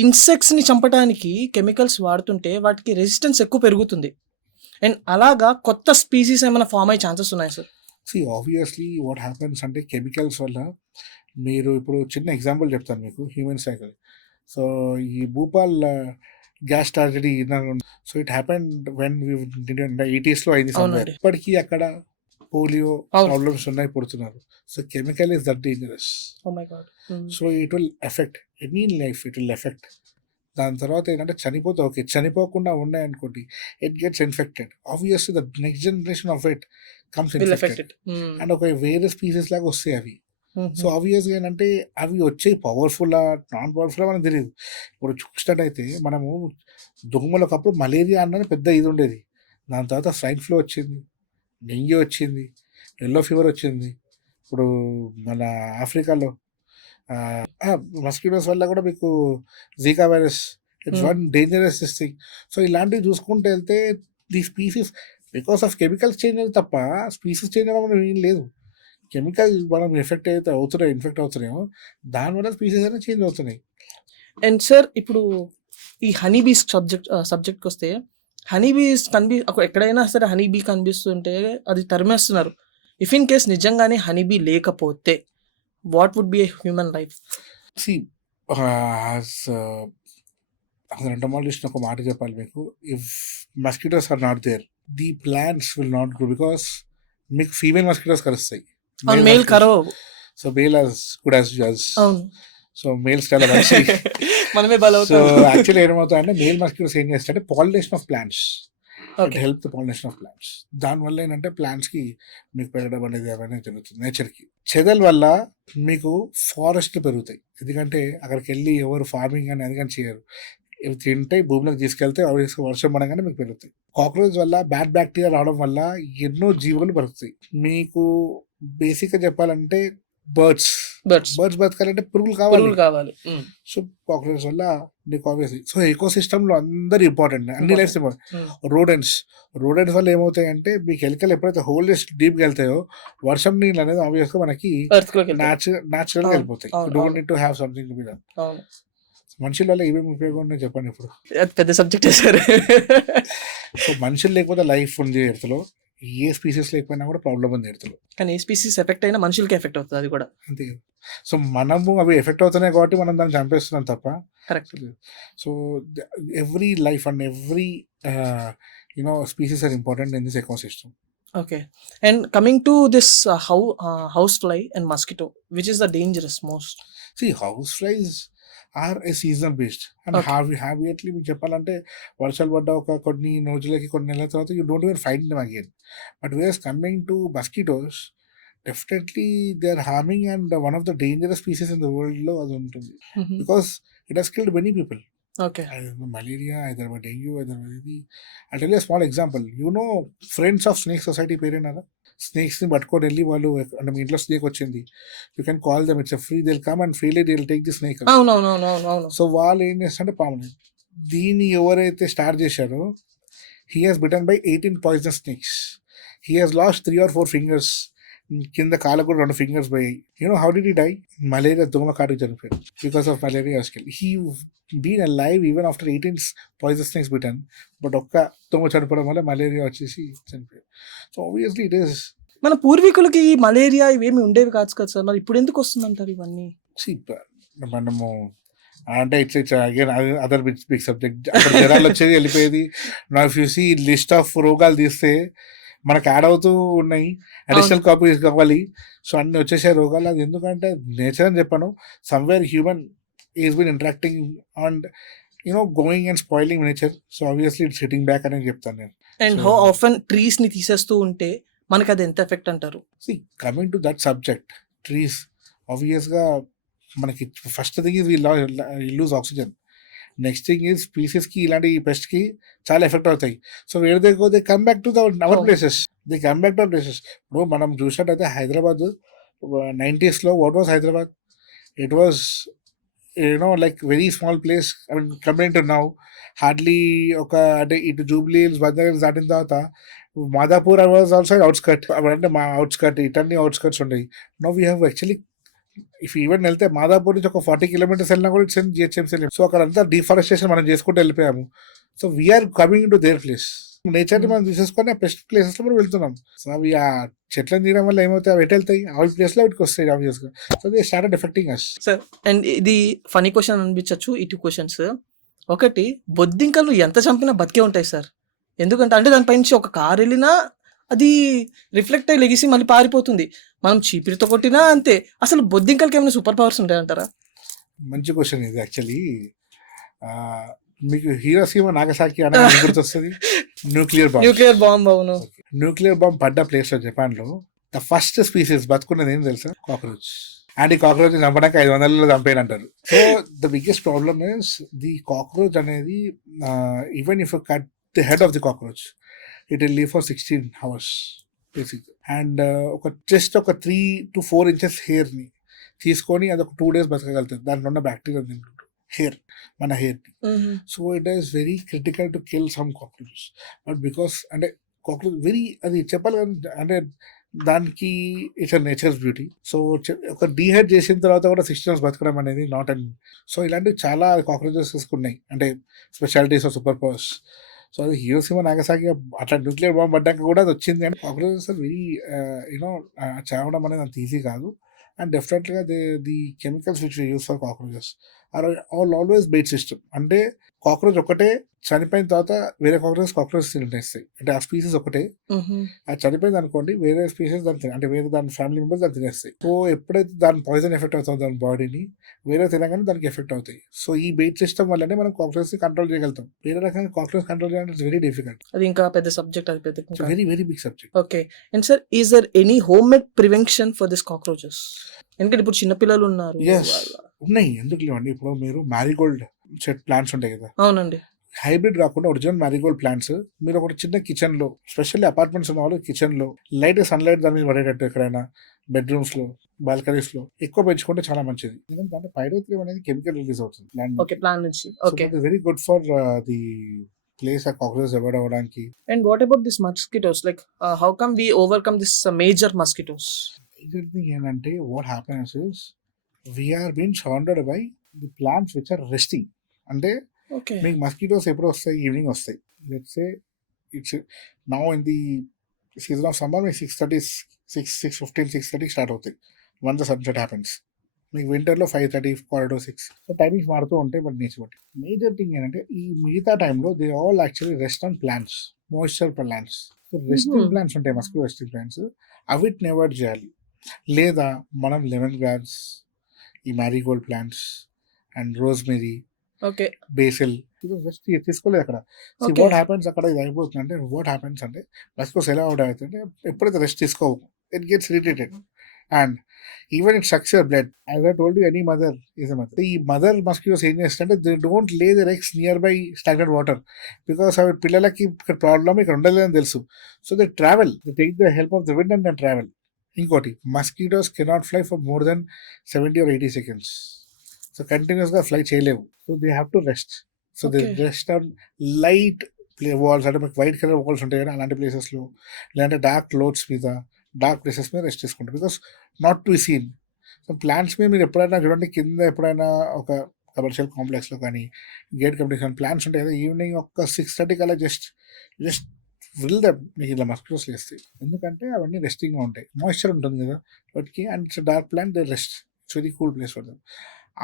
ఇన్సెక్ట్స్ ని చంపడానికి కెమికల్స్ వాడుతుంటే వాటికి రెసిస్టెన్స్ ఎక్కువ పెరుగుతుంది. అండ్ అలాగా కొత్త స్పీసీస్ ఏమైనా ఫామ్ అయ్యే ఛాన్సెస్ ఉన్నాయి సార్? ఆబ్వియస్లీ వాట్ హ్యాపెన్స్ అంటే కెమికల్స్ వల్ల మీరు ఇప్పుడు చిన్న ఎగ్జాంపుల్ చెప్తాను మీకు హ్యూమన్ సైకిల్. సో ఈ Bhupal gas tragedy so it happen when 80s అయింది somewhere. అవునండి. ఇప్పటికీ అక్కడ పోలియో అవును. ప్రాబ్లమ్స్ ఉన్నాయి, పుడుతున్నారు. So chemical is that dangerous. Oh my God. So it will effect any life, it will effect. దాని తర్వాత ఏంటంటే చనిపోతే ఓకే, చనిపోకుండా ఉన్నాయనుకోండి it gets infected. Obviously the next generation of it comes will infected effect it. And ఒక వేరే species లాగా వస్తాయి అవి. సో ఆబ్వియస్గా ఏంటంటే అవి వచ్చే పవర్ఫుల్ నాన్ పవర్ఫుల్ మనకు తెలియదు. ఇప్పుడు చూసినట్టయితే మనము దోమలు ఒకప్పుడు మలేరియా అన్నది పెద్ద ఇది ఉండేది. దాని తర్వాత స్వైన్ ఫ్లూ వచ్చింది, డెంగ్యూ వచ్చింది, ఎల్లో ఫీవర్ వచ్చింది. ఇప్పుడు మన ఆఫ్రికాలో మస్కిటోస్ వల్ల కూడా మీకు జీకా virus, it's one dangerous thing. So ఇలాంటివి చూసుకుంటూ వెళ్తే the species because of chemicals change అయ్యి తప్ప స్పీసీస్ చేంజ్ అవ్వడం ఏం లేదు. కెమికల్ మనం ఎఫెక్ట్ అయితే అవుతున్నాయి, ఇన్ఫెక్ట్ అవుతున్నాయో దానివల్ల స్పీసీస్ అనేది చేంజ్ అవుతున్నాయి. అండ్ సార్ ఇప్పుడు ఈ హనీ బీస్ సబ్జెక్ట్కి వస్తే హనీ బీస్ ఎక్కడైనా సరే హనీ బీ కనిపిస్తుంటే అది తరిమేస్తున్నారు. ఇఫ్ ఇన్ కేస్ నిజంగానే హనీ బీ లేకపోతే what would be a human life? See entomologist ఒక మాట చెప్పాలి మీకు, if mosquitoes are not there the plants will not grow because మీకు ఫీమేల్ మస్కిటోస్ కలుస్తాయి. మేల్ కరో. So male as good as yours. అవును. సో మేల్స్ చాలా మంచి. మనమే సో బలవుతాం. యాక్చువల్లీ ఏమవుతాయంటే మేల్ మస్కిటోస్ ఏం చేస్తాయంటే pollination of plants, it okay. Help the pollination of plants. దానివల్ల ఏంటంటే ప్లాంట్స్కి మీకు పెరగడం అనేది అవన్నీ జరుగుతుంది నేచర్కి. చెదల వల్ల మీకు ఫారెస్ట్లు పెరుగుతాయి, ఎందుకంటే అక్కడికి వెళ్ళి ఎవరు ఫార్మింగ్ అని అది కానీ చేయరు. ఇవి తింటే భూమిలోకి తీసుకెళ్తే వర్షం పడగానే మీకు పెరుగుతాయి. కాక్రోచ్ వల్ల బ్యాడ్ బ్యాక్టీరియా రావడం వల్ల ఎన్నో జీవులు బతుకుతాయి. మీకు బేసిక్గా చెప్పాలంటే బర్డ్స్ బతకాలంటే పురుగులు కావాలి. సో కాక్రోచ్ వల్ల నీకు ఆబ్వియస్లీ సో ఎకో సిస్టంలో అందరు ఇంపార్టెంట్, అన్ని లైఫ్స్ ఇంపార్టెంట్. రోడెంట్స్ వల్ల ఏమవుతాయంటే మీకు ఎలుకలు ఎప్పుడైతే హోల్ డీప్కి వెళ్తాయో వర్షం నీళ్ళు అనేది ఆబ్వియస్గా మనకి న్యాచురల్గా వెళ్ళిపోతాయి. Don't need to have something to be done. మనుషుల వల్ల ఏమేమి ఉపయోగం ఉన్నాయో చెప్పండి ఇప్పుడు. పెద్ద సబ్జెక్ట్ సార్. సో మనుషులు లేకపోతే లైఫ్ ఉంది ఎర్త్లో, ఏ స్పీసీస్ లేకపోయినా కూడా ప్రాబ్లం ఉంది ఎర్త్లో. కానీ ఏ స్పీసీస్ ఎఫెక్ట్ అయినా మనుషులకి ఎఫెక్ట్ అవుతుంది అది కూడా. అంతే. సో మనము అవి ఎఫెక్ట్ అవుతున్నాయి కాబట్టి మనం దాన్ని చంపేస్తున్నాం తప్ప. Correct. So every life and every species are important in this ecosystem. Okay. And coming to this house fly and mosquito, which is the dangerous most? House flies are a seasonal based and habitually మీకు చెప్పాలంటే వర్షాలు పడ్డ ఒక కొన్ని రోజులకి కొన్ని నెలల తర్వాత you don't even find them again. But ways coming to mosquitoes definitely they are harming and one of the dangerous species in the వరల్డ్లో అది ఉంటుంది. Because it has killed many people. Okay. Malaria, Hyderabad dengue, Hyderabad ఇది. I tell you small example. Friends of snake society పేరేనా? స్నేక్స్ని పట్టుకొని వెళ్ళి వాళ్ళు అంటే మీ ఇంట్లో స్నేక్ వచ్చింది, you can call them, it's free, they'll come and freely they'll take the snake. అవును. సో వాళ్ళు ఏం చేస్తారంటే పాములు దీన్ని ఎవరైతే స్టార్ట్ చేశారో he has bitten by 18 poisonous snakes. He has lost 3 or 4 fingers. కింద కాళ్ళకు కూడా 2 ఫింగర్స్ పోయాయి. How did he die? Malaria దోమ కాటుకు చనిపోయాడు. Because of malaria has kill he been alive even after 18 poisonous snakes bitten. But ఒక్క దోమ చనిపోవడం వల్ల మలేరియా వచ్చేసి చనిపోయాడు. So obviously it is. మన పూర్వీకులకి ఈ మలేరియా ఇవేమి ఉండేవి కాదు కదా సార్, మరి ఇప్పుడు ఎందుకు వస్తుంది అంటారు ఇవన్నీ? మనము అంటే it's again other big subject. అప్పుడు జ్వరాలు వచ్చేది వెళ్ళిపోయేది. నా if you see list of రోగాలు తీస్తే మనకు యాడ్ అవుతూ ఉన్నాయి, అడిషనల్ కాపీస్ కావాలి. సో అన్ని వచ్చేసాయి రోగాలు. అది ఎందుకంటే నేచర్ అని చెప్పాను, somewhere human is bin interacting and going and spoiling nature. So obviously it's hitting back అని చెప్తాను నేను. అండ్ హౌ ఆఫెన్ ట్రీస్ ని తీసేస్తూ ఉంటే మనకి అది ఎంత ఎఫెక్ట్ అంటారు? Coming to that subject, trees ఆబ్వియస్గా మనకి first thing is lose oxygen. Next thing is స్పీసీస్కి ఇలాంటి పెస్ట్కి చాలా ఎఫెక్ట్ అవుతాయి. So where they go they come back to our places. They come back to our places. ఇప్పుడు మనం చూసినట్టయితే Hyderabad 90s what was Hyderabad? It was like very small place. I mean comparing to now hardly ఒక అంటే ఇటు Jubilee hills, Banjara hills దాటిన తర్వాత Madhapur was also outskirt. అంటే మా అవుట్స్కట్ ఇటన్నీ అవుట్స్కట్స్ ఉన్నాయి. No we have actually if even వెళ్తే మాదాపూర్ నుంచి ఒక 40 kilometers వెళ్ళినా కూడా ఇట్స్ జిహెచ్ఎంసీ. సో అక్కడ అంతా డిఫారెస్టేషన్ మనం చేసుకుంటూ వెళ్ళిపోయాము. So we are coming to their place. నేచర్ని మనం తీసేసుకొని ఆ బెస్ట్ ప్లేసెస్ లో మనం వెళ్తున్నాం. సో అవి ఆ చెట్లను తీయడం వల్ల ఏమవుతాయి, అవి ఎటు వెళ్తాయి, ఆ ప్లేస్ లో వీటికి వస్తాయి ఆబ్వియస్గా. So they started affecting us. Sir and ఇది ఫనీ క్వశ్చన్ అనిపించవచ్చు, ఈ 2 క్వశ్చన్స్. ఒకటి, బొద్దింకలు ఎంత చంపినా బతికే ఉంటాయి సార్. ఎందుకంటే అంటే దానిపై నుంచి ఒక కారు వెళ్ళినా అది రిఫ్లెక్ట్ అయ్యి లెగిసి మళ్ళీ పారిపోతుంది. మనం చీపిరితో కొట్టినా అంతే. అసలు బొద్దింకలకి ఏమైనా సూపర్ పవర్స్ ఉంటాయంటారా? మంచి క్వశ్చన్ ఇది యాక్చువల్లీ. మీకు హీరోసీమ నాగసాకి అనే గుర్తొస్తుంది. Nuclear bomb. న్యూక్లియర్ బాంబ్, అవును. న్యూక్లియర్ బాంబ్ పడ్డ ప్లేస్ లో జపాన్ లో ద ఫస్ట్ స్పీసీస్ బతుకున్నది ఏం తెలుసా? కాక్రోచ్. అండ్ ఈ కాక్రోచ్ చంపడానికి 500 చంపేయని అంటారు. So the biggest problem is the cockroach అనేది, even if cut the head of the cockroach it will leave for 16 hours basic. And just ఒక 3 to 4 inches హెయిర్ ని తీసుకొని అది ఒక 2 days బతకగలుగుతుంది. దాంట్లో ఉన్న బ్యాక్టీరియా తింటుంటారు హెయిర్, మన హెయిర్ ని. So it is very critical to kill some cockroaches. But because అంటే కాక్రోచ్ వెరీ, అది చెప్పాలి అంటే దానికి ఇట్స్ నేచర్స్ బ్యూటీ. సో ఒక డీహైడ్ చేసిన తర్వాత కూడా 16 hours బతకడం అనేది నాట్ అండ్. సో ఇలాంటివి చాలా కాక్రోచెస్ ఉన్నాయి, అంటే specialities of super powers. So అది హీరోసీమ నాగసాకి అట్లా న్యూక్లియర్ బాంబ్ పడ్డాక కూడా అది వచ్చింది. అంటే కాక్రోచెస్ ఆర్ వెరీ యూనో చావడం అనేది అంత ఈజీ కాదు. అండ్ డెఫినెట్గా the chemicals which use for cockroaches are always bait system. అంటే కాక్రోచ్ ఒకటే చనిపోయిన తర్వాత వేరే కాక్రోచ్ తినేస్తాయి. అంటే ఆ స్పీసీస్ ఒకటే, అది చనిపోయింది అనుకోండి, వేరే స్పీసీస్ దాన్ని అంటే వేరే దాని ఫ్యామిలీ మెంబర్స్ దాన్ని తినేస్తాయి. సో ఎప్పుడైతే దాని పాయిజన్ ఎఫెక్ట్ అవుతుందో దాని బాడీని, వేరే తినగానే దానికి ఎఫెక్ట్ అవుతాయి. సో ఈ బెయిట్ సిస్టమ్ వల్లనే మనం కాక్రోచ్ ని కంట్రోల్ చేయగలుగుతాం. వేరే రకంగా కాక్రోచ్ కంట్రోల్ చేయడం ఇట్స్ వెరీ డిఫికల్ట్. అది ఇంకా పెద్ద సబ్జెక్ట్, అది పెద్ద very very big subject. Okay. And sir, is there any home made prevention for this cockroaches? ఎందుకంటే ఇప్పుడు చిన్నపిల్లలు ఉన్నారు. ఉన్నాయి, ఎందుకు లేవండి. ఇప్పుడు మీరు మ్యారీగోల్డ్ ప్లాంట్స్ ఉంటాయి కదా, అవునండి, హైబ్రిడ్ కాకుండా ఒరిజినల్ మ్యారీగోల్డ్ ప్లాంట్స్ మీరు ఒక చిన్న కిచెన్ లో, స్పెషల్లీ అపార్ట్మెంట్స్ ఉన్న వాళ్ళు కిచెన్ లో లైట్ సన్లైట్ దాని మీద పడేటట్టు ఎక్కడైనా బెడ్రూమ్స్ లో, బాల్కనీస్ లో ఎక్కువ పెంచుకుంటే చాలా మంచిది. ఎందుకంటే పైరోత్రియం అనేది కెమికల్ రిలీజ్ అవుతుంది ప్లాంట్ నుంచి. Okay, very good for the place ఆ కాక్రోచెస్ అవాయిడ్ అవ్వడానికి. And what about this mosquitoes? Like how come we overcome this major mosquitoes? ఏంటంటే what happens is we're been surrounded by the plants which are resting. అంటే మీకు మస్కిటోస్ ఎప్పుడు వస్తాయి? Evening వస్తాయి. Let's say it's now in the season of summer మీకు 6:30, 6:15, 6:30 start అవుతాయి one the sunset happens. మీకు వింటర్లో 5:30, 4:06. సో టైమింగ్స్ మారుతూ ఉంటాయి. బట్ నేచర్ బట్టి మేజర్ థింగ్ ఏంటంటే ఈ మిగతా టైంలో they all actually rest on plants, moisture plants. So resting plants ఉంటాయి, మస్కిటో రెస్టింగ్ ప్లాంట్స్, అవిటిని అవాయిడ్ చేయాలి. లేదా మనం లెమన్ గ్రాస్, ఈ Marie Gold plants and rosemary, okay, basil rest తీసుకోలేదు అక్కడ. వాట్ హ్యాపెన్స్ అక్కడ ఇది అయిపోతుంది అంటే, వాట్ హ్యాపెన్స్ అంటే మస్కిటోస్ ఎలా అవుట్ అవుతుంటే ఎప్పుడైతే రెస్ట్ తీసుకోవు it gets irritated and even it sucks your blood. As I told you, any mother is a mother. ఈ మదర్ మస్కిటోస్ ఏం చేస్తారంటే they don't lay their eggs near by stagnant water, because అవి పిల్లలకి ఇక్కడ problem ఇక్కడ ఉండలేదని తెలుసు. So they travel, they take the help of the wind and they travel. ఇంకోటి, mosquitoes cannot fly for more than 70 or 80 seconds. So కంటిన్యూస్గా fly చేయలేవు. So they have to rest. So they rest on light walls, అంటే మీకు white colour walls ఉంటాయి కదా అలాంటి ప్లేసెస్లో, లేదంటే డార్క్ క్లోత్స్ మీద, డార్క్ ప్లేసెస్ మీద రెస్ట్ తీసుకుంటారు. Because not to seen. So plants మీద మీరు ఎప్పుడైనా చూడండి, కింద ఎప్పుడైనా ఒక కమర్షియల్ కాంప్లెక్స్లో కానీ గేట్ కమ్యూనికేషన్ ప్లాంట్స్ ఉంటాయి కదా, ఈవినింగ్ ఒక 6:30 కల్లా జస్ట్ విల్ దట్ మీకు ఇలా మస్కిటోస్ లేస్తాయి. ఎందుకంటే అవన్నీ రెస్టింగ్గా ఉంటాయి, మాయిశ్చర్ ఉంటుంది కదా వాటికి. And it's dark plant, they rest. It's very cool place for them.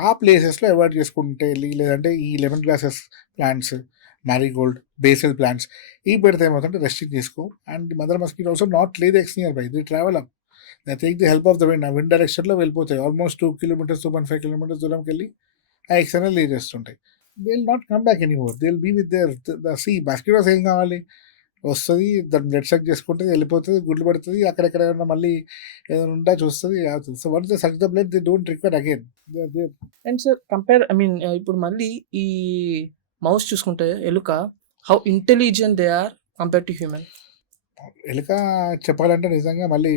ఆ ప్లేసెస్లో అవాయిడ్ చేసుకుంటే, లేదంటే ఈ lemon grasses plants, marigold, basil plants ఈ పెడితే ఏమవుతుంటే రెస్టింగ్ తీసుకో. And mother mosquito also not lay the eggs near by, they travel up, they take the help of the wind. ఆ విండ్ డైరెక్షన్లో వెళ్ళిపోతాయి. ఆల్మోస్ట్ 2 kilometers, 2.5 kilometers దూరంకి వెళ్ళి ఆ eggs అనేది లే చేస్తుంటాయి. They will not come back anymore, they will be with there. Mosquitoes ఏం కావాలి, వస్తుంది, దాన్ని బ్లడ్ సక్ చేసుకుంటుంది, వెళ్ళిపోతుంది, గుడ్లు పడుతుంది, అక్కడెక్కడ ఏమన్నా మళ్ళీ ఏదైనా ఉంటా చూస్తుంది, అవుతుంది. So once they suck the blood they don't require again. And sir compare, I mean ఇప్పుడు మళ్ళీ ఈ మౌస్ చూసుకుంటే ఎలుక, how intelligent they are compare to human? ఎలుక చెప్పాలంటే నిజంగా మళ్ళీ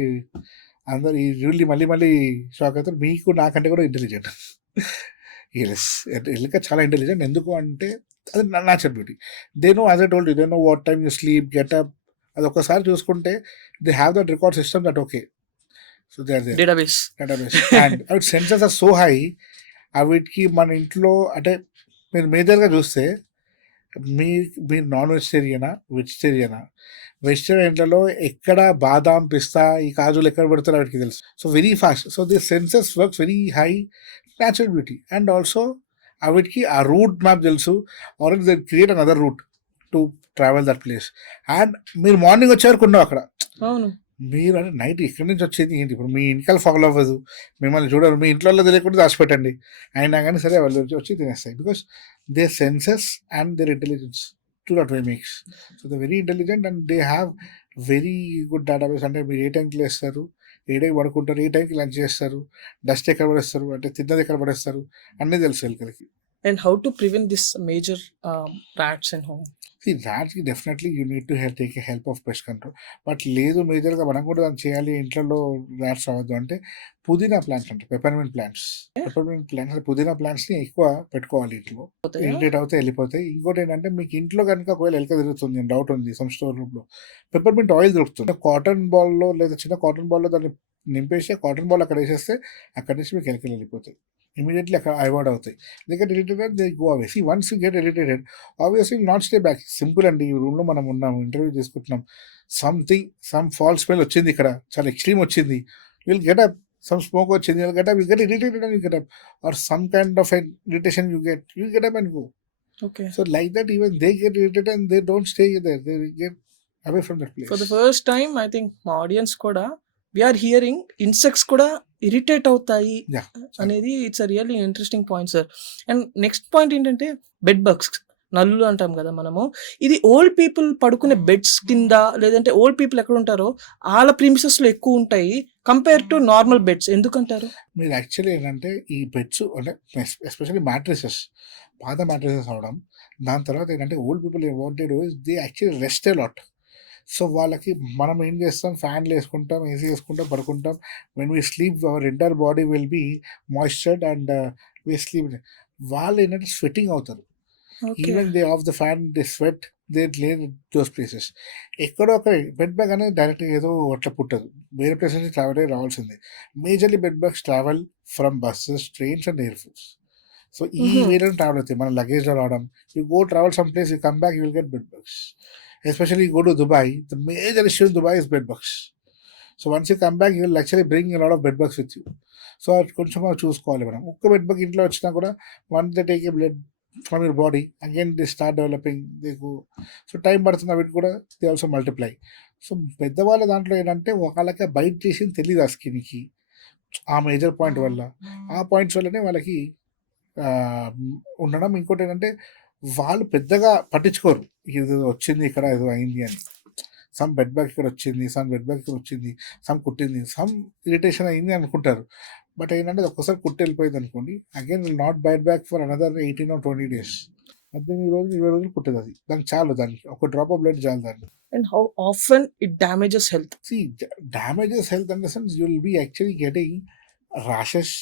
అందరు ఈ రూల్ని మళ్ళీ షాక్ అవుతారు. మీకు నాకంటే కూడా ఇంటెలిజెంట్. ఎస్, ఎలుక చాలా ఇంటెలిజెంట్. ఎందుకు అంటే అది natural beauty. They know, as I told you, they know what time you sleep, get up. అది ఒక్కసారి చూసుకుంటే they have that record system that okay. So they are their database. And అవి sensors are so high. వీటికి మన ఇంట్లో అంటే మీరు మేజర్గా చూస్తే మీరు నాన్ వెజిటేరియనా, వెజిటేరియనా? వెజిటేరియన్లలో ఎక్కడ బాదాం, పిస్తా, ఈ కాజులు ఎక్కడ పెడతారో వాటికి తెలుసు. So very fast. So the senses works very high natural beauty. And also వీటికి ఆ రూట్ మ్యాప్ తెలుసు, or they create another route to travel that place. And మీరు మార్నింగ్ వచ్చే వరకు ఉండవు అక్కడ. అవును. మీరు అంటే నైట్ ఎక్కడి నుంచి వచ్చేది ఏంటి? ఇప్పుడు మీ ఇంటికి ఫాలో అవ్వదు, మిమ్మల్ని చూడరు, మీ ఇంట్లో తెలియకుండా దాచిపెట్టండి, అయినా కానీ సరే వాళ్ళు వచ్చి తినేస్తాయి. Because their senses and their intelligence to not way makes. So the very intelligent and they have very good database. అంటే మీరు ఏ టైంకి లేస్తారు, ఏ టైంకి పడుకుంటారు, ఏ టైంకి లంచ్ చేస్తారు, డస్ట్ ఎక్కడ పడేస్తారు, అంటే తిన్నది ఎక్కడ పడేస్తారు, అన్నీ తెలుసు ఎలుకలకి. And how to prevent this major rats in home? See, rats definitely you need to take a help of pest control. But లేదు మేజర్గా మనం కూడా దాన్ని చేయాలి, ఇంట్లో ర్యాట్స్ అవ్వద్దు అంటే పుదీనా ప్లాంట్స్ అంటే పెపర్మెంట్ ప్లాంట్స్. పెపర్మెంట్ ప్లాంట్స్ అంటే పుదీనా ప్లాంట్స్ని ఎక్కువ పెట్టుకోవాలి ఇంట్లో. పోతాయా? ఇరిటేట్ అవుతే వెళ్ళిపోతాయి. ఇంకోటి ఏంటంటే మీకు ఇంట్లో కనుక ఒకవేళ ఎలుక తిరుగుతుంది అని డౌట్ ఉంది, సమ్ స్టోర్ రూమ్లో పెపర్మెంట్ ఆయిల్ దొరుకుతుంది. కాటన్ బాల్లో లేదా చిన్న కాటన్ బాల్లో దాన్ని నింపేసి కాటన్ బాల్ అక్కడ వేసేస్తే అక్కడి నుంచి మీకు ఎలుకలు వెళ్ళిపోతాయి. ఇమీడియట్లీ అక్కడ అవాయిడ్ అవుతాయి. They get irritated, they go away. See once you get irritated obviously not stay back. Simple అండి. ఈ రూమ్లో మనం ఉన్నాము, ఇంటర్వ్యూ తీసుకుంటున్నాం, సమ్ ఫాల్ స్మెల్ వచ్చింది, ఇక్కడ చాలా ఎక్స్ట్రీమ్ వచ్చింది, will get up. Some smoke వచ్చింది, will get up. You get irritated and you get up. Or some kind of irritation you get up and go. Okay. So like that even they get irritated and they don't stay there. They get away from that place. For the first time, I think మా audience కూడా we are hearing insects కూడా irritate అవుతాయి Yeah. అనేది it's a really interesting point sir. And next point ఏంటంటే bed bugs, నల్లు అంటాం కదా మనము. ఇది ఓల్డ్ పీపుల్ పడుకునే బెడ్స్ కింద, లేదంటే ఓల్డ్ పీపుల్ ఎక్కడ ఉంటారో వాళ్ళ ప్రిమిసెస్లో ఎక్కువ ఉంటాయి కంపేర్ టు నార్మల్ బెడ్స్, ఎందుకంటారు? మీరు యాక్చువల్లీ ఏంటంటే ఈ బెడ్స్ అంటే ఎస్పెషల్లీ మ్యాట్రిసెస్, పాత మ్యాట్రిసెస్ అవడం, దాని తర్వాత ఏంటంటే old people wanted they actually rest a lot. సో వాళ్ళకి మనం ఏం చేస్తాం, ఫ్యాన్లు వేసుకుంటాం, ఏసీ వేసుకుంటాం, పడుకుంటాం. When we sleep our entire body will be moistured and we sleep. వాళ్ళు ఏంటంటే స్వెట్టింగ్ అవుతారు. Even they off the fan they sweat, they lay those places. ఎక్కడో ఒక బెడ్ బ్యాగ్ అనేది డైరెక్ట్గా ఏదో అట్లా పుట్టదు, వేరే ప్లేసెస్ నుంచి ట్రావెల్ అయ్యి రావాల్సిందే. Majorly bed bags travel from buses, trains and air force. So ఈ వేలో ట్రావెల్ అవుతాయి, మన లగేజ్లో రావడం. You go travel some place, you come back, you will get bed bugs. Especially you go to Dubai, the major issue in Dubai is bed bugs. So once you come back, you will actually bring a lot of bed bugs with you. So కొంచెం చూసుకోవాలి మనం. ఒక్క bed bug ఇంట్లో వచ్చినా కూడా one they take a blood from your body, again they start developing, they go. So time పడుతుంది, అవి కూడా దే ఆల్సో మల్టిప్లై. సో పెద్దవాళ్ళ దాంట్లో ఏంటంటే వాళ్ళకి బయట చేసింది తెలియదు ఆ స్కిన్కి, ఆ మేజర్ పాయింట్ వల్ల, ఆ పాయింట్స్ వల్లనే వాళ్ళకి ఉండడం. ఇంకోటి ఏంటంటే వాళ్ళు పెద్దగా పట్టించుకోరు, ఇది వచ్చింది ఇక్కడ, ఏదో అయింది అని. సమ్ బెడ్ బ్యాగ్ ఇక్కడ వచ్చింది, సమ్ బెడ్ బ్యాగ్ ఇక్కడ వచ్చింది, సమ్ కుట్టింది, సమ్ ఇరిటేషన్ అయింది అనుకుంటారు. బట్ ఏంటంటే ఒక్కసారి కుట్టి వెళ్ళిపోయింది అనుకోండి, again will not bite back for another 18 or 20 days. 18 రోజులు 20 రోజులు కుట్టేది, అది దానికి చాలు, దానికి ఒక డ్రాప్ ఆఫ్ బ్లడ్ చాలు దాన్ని. And how often it damages health? See, damages health in the sense you will be actually getting rashes.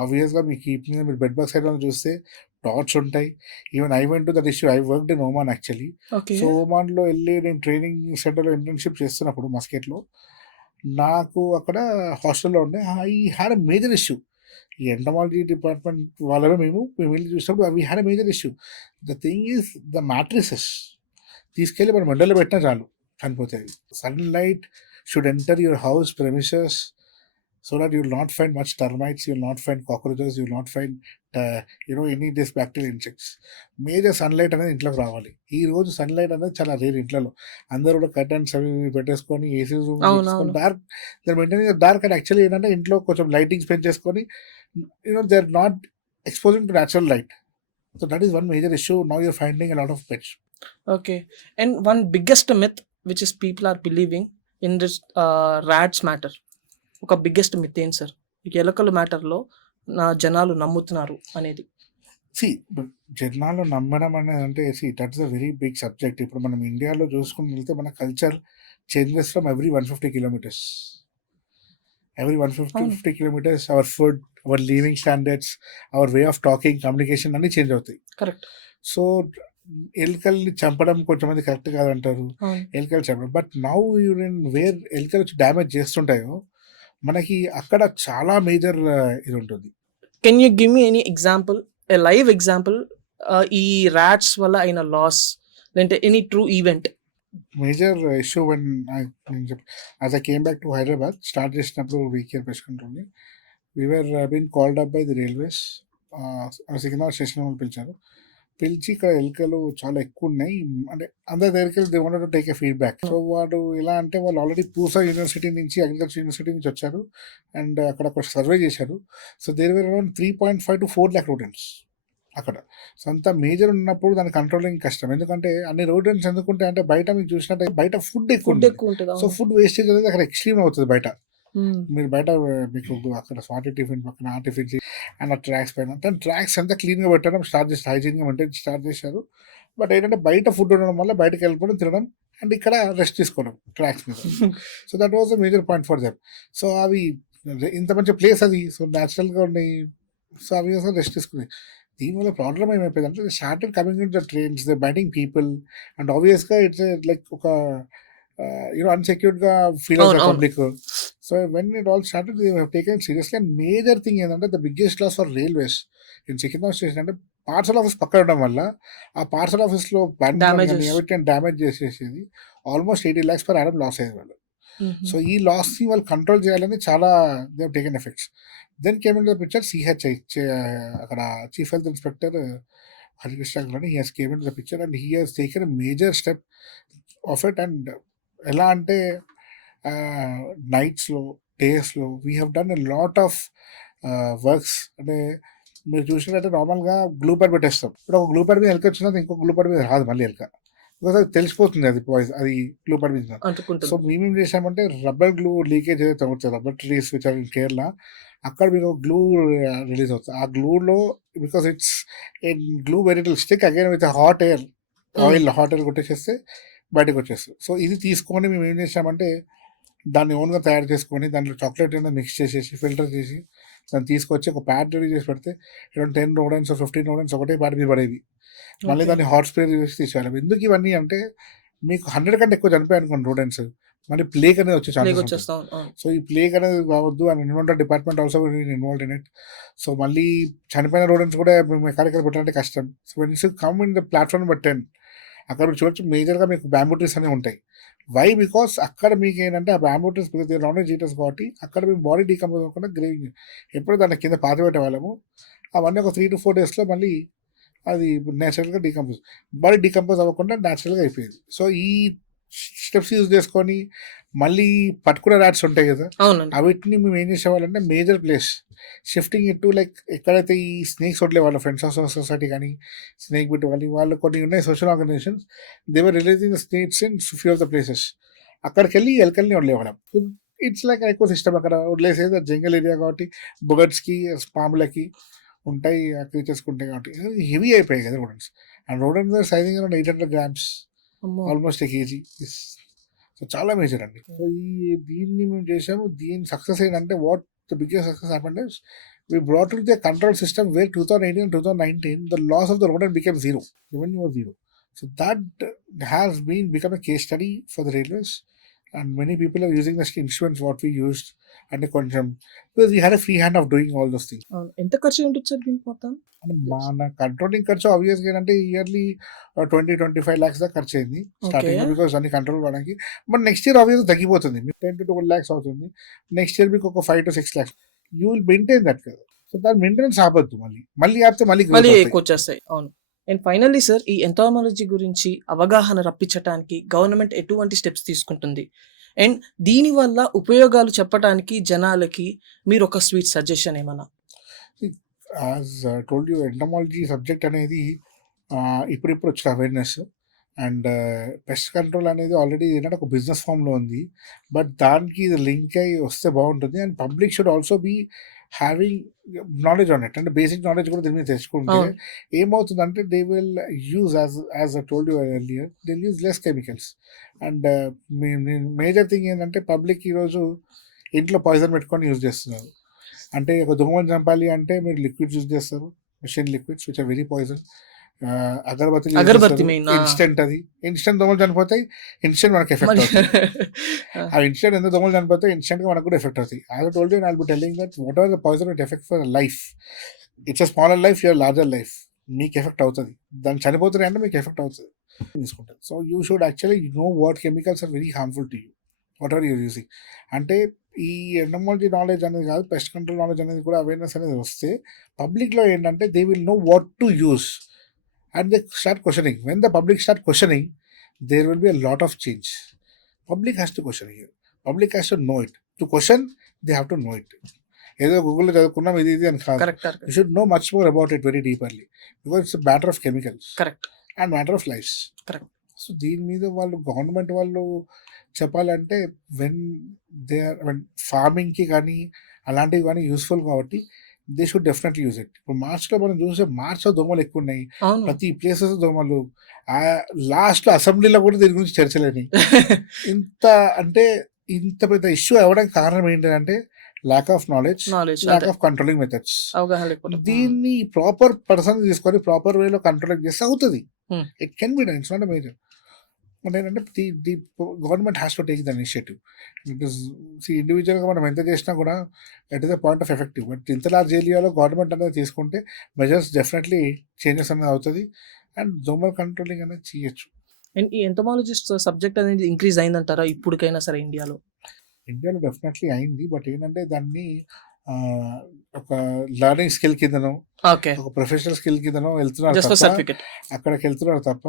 ఆబ్వియస్గా మీకు ఇప్పుడు మీరు బెడ్ బగ్ సైడ్ చూస్తే డాట్స్ ఉంటాయి. Even I went to that issue, I worked in Oman actually. So ఒమాన్లో వెళ్ళి నేను training సెంటర్లో ఇంటర్న్షిప్ చేస్తున్నప్పుడు మస్కెట్లో, నాకు అక్కడ హాస్టల్లో ఉండే I had a major issue. ఈ ఎంటమాలజీ డిపార్ట్మెంట్ వాళ్ళలో మేము వెళ్ళి చూసినప్పుడు we had a major issue. The thing is the mattresses తీసుకెళ్ళి మనం ఎండలో పెట్టినా చాలు చనిపోతాయి. Sunlight should enter your house premises so that you will not find much termites, you will not find cockroaches, you will not find any of these bacterial insects. Major sunlight అనేది ఇంట్లోకి రావాలి. ఈ రోజు sunlight అనేది చాలా rare ఇంట్లో. అందరూ కూడా కర్టన్స్ అవి పెట్టేసుకొని ఏసీ రూమ్ తీసుకొని dark, they maintaining dark. And actually ఏంటంటే ఇంట్లో కొంచెం లైటింగ్స్ పెంచేసుకొని they are not exposing to natural light. So that is one major issue. Now you're finding a lot of pets. Okay. And one biggest myth which is people are believing in this rats matter, ఒక biggest myth ఏంటి sir? ఈ ఎలుకల మ్యాటర్లో నా జనాలు నమ్ముతున్నారు అనేది. జనాలు నమ్మడం అనేది అంటే that's a very big subject. ఇప్పుడు మనం ఇండియాలో చూసుకుని వెళ్తే మన culture changes from every 150 kilometers. Every 150 kilometers our food, our living standards, our way of talking, communication అన్నీ చేంజ్ అవుతాయి. కరెక్ట్. సో ఎలుకల్ని చంపడం కొంతమంది కరెక్ట్ కాదంటారు, ఎలుకలు చంపడం. బట్ నౌ వేర్ ఎలుకలు వచ్చి డ్యామేజ్ చేస్తుంటాయో మనకి అక్కడ చాలా మేజర్ ఇది ఉంటుంది. Can you give me any example, a live example ఈ ర్యాట్స్ వల్ల అయిన లాస్ లేదంటే any true event? Major issue when as I came back to Hyderabad start చేసినప్పుడు వీకేర్ పెస్ట్ కంట్రోల్ని we're been called up by the railways. Secunderabad station వాళ్ళు పిలిచారు. పిలిచి ఇక్కడ ఎలుకలు చాలా ఎక్కువ ఉన్నాయి అంటే అందరి దగ్గరికి వెళ్ళి they wanted to take a feedback. So వాడు ఎలా అంటే వాళ్ళు ఆల్రెడీ పూసా యూనివర్సిటీ నుంచి అగ్రికల్చర్ యూనివర్సిటీ నుంచి వచ్చారు అండ్ అక్కడ ఒక సర్వే చేశారు. So there were around 3.5 to 4 lakh rodents అక్కడ. సో అంత మేజర్ ఉన్నప్పుడు దాని కంట్రోలింగ్ కష్టం. ఎందుకంటే అన్ని రోడెంట్స్ ఎందుకుంటే అంటే బయట మీకు చూసినట్టు బయట ఫుడ్ ఎక్కువ ఫుడ్ ఉంటుంది. ఎక్కువ ఉంటుంది. సో ఫుడ్ వేస్టేజ్ అనేది అక్కడ ఎక్స్ట్రీమ్ అవుతుంది బయట. మీరు బయట మీకు అక్కడ స్వాతి టిఫిన్ పక్కన ఆ టిఫిన్ అండ్ ఆ ట్రాక్స్ పైన ట్రాక్స్ అంతా క్లీన్గా పెట్టడం స్టార్ట్ చేసి హైజీన్గా మెయింటైన్ స్టార్ట్ చేశారు. బట్ ఏంటంటే బయట ఫుడ్ ఉండడం వల్ల బయటకు వెళ్ళిపోవడం తినడం అండ్ ఇక్కడ రెస్ట్ తీసుకోవడం ట్రాక్స్ మీద. So that was a major point for them. So అవి ఇంత మంచి ప్లేస్ అది, సో న్యాచురల్గా ఉన్నాయి. సో అవి అసలు రెస్ట్ తీసుకున్నాయి. దీనివల్ల ప్రాబ్లమ్ ఏమైపోయింది అంటే started coming in the trains, the batting people and ఆబ్వియస్గా ఇట్స్ లైక్ ఒక అన్సెక్యూర్డ్గా ఫీల్ అవుతారు public. So when it all started they have taken seriously. And major thing ఏంటంటే the biggest loss for railways in Secunderabad station అంటే parcel office పక్కన ఉండడం వల్ల ఆ పార్సల్ ఆఫీస్లో డ్యామేజ్ చేసేసేది almost 80 lakhs per annum loss అయ్యేది వాళ్ళు. సో ఈ లాస్ని వాళ్ళు కంట్రోల్ చేయాలని చాలా they have taken effects. Then came in the picture CHI అక్కడ chief health inspector Harikrishna he has came in the picture and he has taken a major step of it. And ఎలా అంటే నైట్స్లో డేస్లో we have done a lot of works. అంటే మీరు చూసినట్టయితే నార్మల్గా glue pad పెట్టేస్తాం. ఇప్పుడు ఒక గ్లూ ప్యాడ్ మీద ఎలక వచ్చినది ఇంకో గ్లూ ప్యాడ్ మీద రాదు మళ్ళీ ఎలక, బికాస్ అది తెలిసిపోతుంది అది పాయిజన్ అది గ్లూ ప్యాడ్ మీద. సో మేమేం చేసామంటే రబ్బర్ గ్లూ లీకేజ్ ఏదైతే అవుతుంది rubber trees which are in Kerala అక్కడ మీకు గ్లూ రిలీజ్ అవుతుంది. ఆ గ్లూలో because it's a glue very little stick again with hot air hot air కొట్టేసేస్తే బయటకు వచ్చేస్తుంది. సో ఇది తీసుకొని మేము ఏం చేసామంటే దాన్ని ఓన్గా తయారు చేసుకొని దాంట్లో చాక్లెట్ అయినా మిక్స్ చేసేసి ఫిల్టర్ చేసి దాన్ని తీసుకొచ్చి ఒక ప్యాడ్ రెడీ చేసి పెడితే అరౌండ్ 10 rodents 15 rodents ఒకటే ప్యాడ్ మీద పడేవి. మళ్ళీ దాన్ని హాట్ స్ప్రే చేసి తీసేయాలి. ఎందుకు ఇవన్నీ అంటే మీకు 100 కంటే ఎక్కువ చనిపోయాయి అనుకోండి rodents, మళ్ళీ ప్లేగ్ అనేది వచ్చే ఛాన్సెస్. సో ఈ ప్లేగ్ అనేది కావద్దు and environmental department also involved in it. So మళ్ళీ చనిపోయిన rodents కూడా మెకానికల్ పెట్టాలంటే కష్టం. So when you come in the platform number 10 అక్కడ మీరు చూడొచ్చు మేజర్గా మీకు బ్యాంబూ ట్రీస్ అనేవి ఉంటాయి. వై బికాస్ అక్కడ మీకు ఏంటంటే ఆ bamboo trees because non veg eaters కాబట్టి అక్కడ మేము బాడీ డీకంపోజ్ అవ్వకుండా గ్రేవింగ్ ఎప్పుడు దాని కింద పాతి పెట్టే వాళ్ళము. అవన్నీ ఒక 3 to 4 daysలో మళ్ళీ అది న్యాచురల్గా బాడీ డీకంపోజ్ అవ్వకుండా న్యాచురల్గా అయిపోయింది. సో ఈ స్టెప్స్ యూజ్ చేసుకొని మళ్ళీ పట్టుకునే ర్యాట్స్ ఉంటాయి కదా అవిటిని మేము ఏం చేసేవాళ్ళంటే major place shifting it to like ఎక్కడైతే ఈ స్నేక్స్ వదిలే వాళ్ళ ఫ్రెండ్స్ ఆఫ్ సొసైటీ కానీ స్నేక్ బిట్ వాళ్ళు కొన్ని ఉన్నాయి social organisations they were releasing the snakes in few of the places. అక్కడికి వెళ్ళి ఎలకల్ని వదిలేవాళ్ళం. ఇట్స్ లైక్ ఎక్కువ సిస్టమ్ అక్కడ వదిలేసేది జంగల్ ఏరియా కాబట్టి బర్డ్స్కి పాములకి ఉంటాయి ఆ క్రీచర్స్కి ఉంటాయి కాబట్టి హెవీ అయిపోయాయి కదా rodents. And rodents sizing around 800 grams almost 1 kg. So చాలా మేజర్ అండి. సో దీన్ని మేము చేసాము. దీని సక్సెస్ ఏంటంటే what the biggest success happened is we brought it to a control system where 2018 and 2019 the loss of the rodent became zero, revenue was zero. So that has become a case study for the railways and many people are using the instruments what we used and కొంచెం because we had a free hand of doing all those things. ఎంత ఖర్చు ఉంటుంది sir దీనికి మొత్తం? మన controlling ఖర్చు ఆబ్వియస్గా ఏంటంటే ఇయర్లీ 20-25 lakhs దాకా ఖర్చు అయింది స్టార్టింగ్ బికాస్ అన్ని కంట్రోల్ చేయడానికి. బట్ నెక్స్ట్ ఇయర్ ఆబ్వియస్గా తగ్గిపోతుంది, మీకు 10 to 12 lakhs అవుతుంది. నెక్స్ట్ ఇయర్ మీకు ఒక 5 to 6 lakhs you will maintain that కదా. సో దాని మెయింటెనెన్స్ ఆపద్దు, మళ్ళీ ఆపితే మళ్ళీ ఎక్కువ వచ్చేస్తాయి. అవును. అండ్ ఫైనల్లీ సార్ ఈ ఎంటామోలజీ గురించి అవగాహన రప్పించడానికి గవర్నమెంట్ ఎటువంటి స్టెప్స్ తీసుకుంటుంది అండ్ దీనివల్ల ఉపయోగాలు చెప్పడానికి జనాలకి మీరు ఒక స్వీట్ సజెషన్ ఏమన్నా? As told you entomology subject అనేది ఇప్పుడు వచ్చిన అవేర్నెస్ అండ్ పెస్ట్ కంట్రోల్ అనేది ఆల్రెడీ ఏంటంటే ఒక బిజినెస్ ఫామ్లో ఉంది. బట్ దానికి ఇది లింక్ అయ్యి వస్తే బాగుంటుంది. And public should also be having knowledge on it. అంటే బేసిక్ నాలెడ్జ్ కూడా దీని మీద తెచ్చుకుంటే ఏమవుతుందంటే they will use as I told you earlier they use less chemicals. And major thing ఏంటంటే పబ్లిక్ ఈరోజు ఇంట్లో పాయిజన్ పెట్టుకొని యూజ్ చేస్తున్నారు. అంటే ఒక దోమలు చంపాలి అంటే మీరు లిక్విడ్స్ యూజ్ చేస్తారు, machine liquids which are very poison. అగరబత్తి ఇన్స్టెంట్, అది ఇన్స్టెంట్ దోమలు చనిపోతాయి, ఇన్స్టెంట్ మనకి ఎఫెక్ట్ అవుతుంది. ఆ ఇన్స్టెంట్ ఎంత దోమలు చనిపోతాయి ఇన్స్టెంట్గా మనకు కూడా ఎఫెక్ట్ అవుతాయి. I have told you and I will be telling that whatever the poison it effect for life, it's a smaller life, your larger life. మీకు ఎఫెక్ట్ అవుతుంది, దాన్ని చనిపోతున్నాయి అంటే మీకు ఎఫెక్ట్ అవుతుంది తీసుకుంటారు. So you should actually know what chemicals are very harmful to you, what are you're using. అంటే ఈ ఎంటమాలజీ నాలెడ్జ్ అనేది కాదు, పెస్ట్ కంట్రోల్ నాలెడ్జ్ అనేది కూడా అవేర్నెస్ అనేది వస్తే పబ్లిక్లో ఏంటంటే they will know what to use and they start questioning. When the public start questioning there will be a lot of change. Public has to question here, public has to know it. To question they have to know it. ఏదో గూగుల్లో చదువుకున్నాం ఇది అని కాదు, you should know much more about it very deeperly, because it's matter of chemicals and matter of lifes. So దీని మీద వాళ్ళు government వాళ్ళు చెప్పాలంటే వెన్ దే ఆర్ ఫార్మింగ్కి కానీ అలాంటివి కానీ యూస్ఫుల్ కాబట్టి they should definitely use it. ఇప్పుడు మార్చ్లో మనం చూస్తే మార్చ్లో దోమలు ఎక్కువ ఉన్నాయి, ప్రతి ప్లేసెస్ దోమలు. లాస్ట్లో అసెంబ్లీలో కూడా దీని గురించి చర్చలేని ఇంత అంటే ఇంత పెద్ద ఇష్యూ అవ్వడానికి కారణం ఏంటంటే lack of knowledge, lack of controlling methods. దీన్ని ప్రాపర్ పర్సన్ తీసుకొని ప్రాపర్ వేలో కంట్రోలింగ్ చేస్తే అవుతుంది. It can be done, it's not major. But ఏంటంటే the government has to take the initiative. Because ఇండివిజువల్గా మనం ఎంత చేసినా కూడా it is the point of effective. But ఇంత లార్జ్ ఏరియాలో గవర్నమెంట్ అనేది తీసుకుంటే మెజర్స్ డెఫినెట్లీ చేంజెస్ అనేది అవుతుంది అండ్ దోమల్ కంట్రోలింగ్ అనేది చేయొచ్చు. అండ్ ఈ ఎంటమాలజిస్ట్ సబ్జెక్ట్ అనేది ఇంక్రీజ్ అయిందంటారా ఇప్పటికైనా సరే ఇండియాలో? ఇండియాలో డెఫినెట్లీ అయింది, బట్ ఏంటంటే దాన్ని ఒక లర్నింగ్ స్కిల్ కిందనో ఒక ప్రొఫెషనల్ స్కిల్ కిందనో వెళ్తున్నారు తప్ప, అక్కడికి వెళ్తున్నారు తప్ప,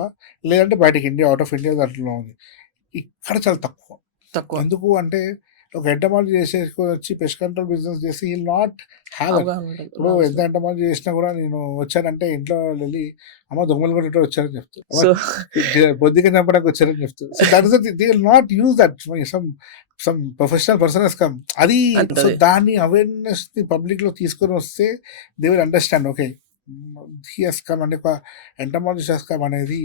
లేదంటే బయటకి ఇండియా అవుట్ ఆఫ్ ఇండియా దాంట్లో ఉంది. ఇక్కడ చాలా తక్కువ. ఎందుకు అంటే ఒక ఎంటమాలజీ వచ్చి పెస్ట్ కంట్రోల్ బిజినెస్ చేసి ఈ నాట్ హ్యావ్. ఇప్పుడు ఎంత ఎంటమాలజీ చేసినా కూడా నేను వచ్చానంటే ఇంట్లో వెళ్ళి అమ్మ దొంగలు కూడా ఇట్లా వచ్చారని చెప్తాను, బొద్దిగా చంపడానికి వచ్చారని చెప్తాను. So that is they will not use that some professional person he's come. అది సో దాన్ని అవేర్నెస్ పబ్లిక్ లో తీసుకొని వస్తే they will understand okay he he's come అంటే ఒక ఎంటమాలజిస్ట్ హెస్ కమ్ అనేది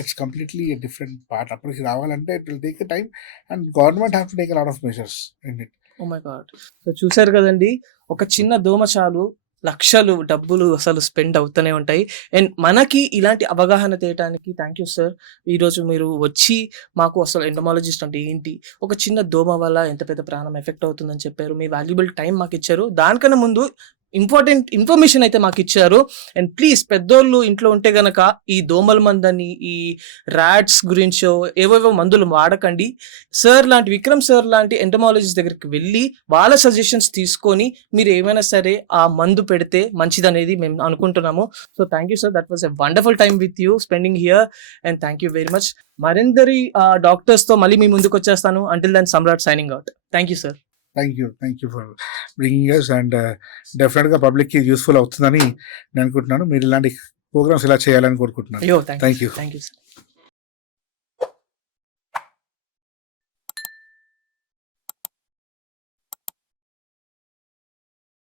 ఇట్స్ కంప్లీట్లీ డిఫరెంట్ పార్ట్. అప్పటికి రావాలంటే it will take a time and government have to take a lot of measures in it. Oh my God. So చూసారు కదండి, ఒక చిన్న దోమ చాలు లక్షలు డబ్బులు అసలు స్పెండ్ అవుతూనే ఉంటాయి. అండ్ మనకి ఇలాంటి అవగాహన తేయడానికి థ్యాంక్ యూ సార్. ఈరోజు మీరు వచ్చి మాకు అసలు ఎంటమాలజిస్ట్ అంటే ఏంటి, ఒక చిన్న దోమ వల్ల ఎంత పెద్ద ప్రాణం ఎఫెక్ట్ అవుతుందని చెప్పారు. మీ వాల్యుబుల్ టైం మాకు ఇచ్చారు. దానికన్నా ముందు ఇంపార్టెంట్ ఇన్ఫర్మేషన్ అయితే మాకు ఇచ్చారు. అండ్ ప్లీజ్ పెద్దోళ్ళు ఇంట్లో ఉంటే గనక ఈ దోమల మందని ఈ ర్యాట్స్ గురించో ఏవేవో మందులు వాడకండి. సార్ లాంటి విక్రమ్ సార్ లాంటి ఎంటమాలజిస్ట్ దగ్గరికి వెళ్ళి వాళ్ళ సజెషన్స్ తీసుకొని మీరు ఏమైనా సరే ఆ మందు పెడితే మంచిదనేది మేము అనుకుంటున్నాము. So thank you sir, that was a wonderful time with you spending here and thank you very much. మరిందరి డాక్టర్స్తో మళ్ళీ మీ ముందుకు వచ్చేస్తాను. Until then Samrat signing out. Thank you sir. Thank you for bringing us and డెఫినెట్గా పబ్లిక్కి useful అవుతుందని నేను అనుకుంటున్నాను. మీరు ఇలాంటి ప్రోగ్రామ్స్ ఇలా చేయాలని కోరుకుంటున్నాను. Thank you.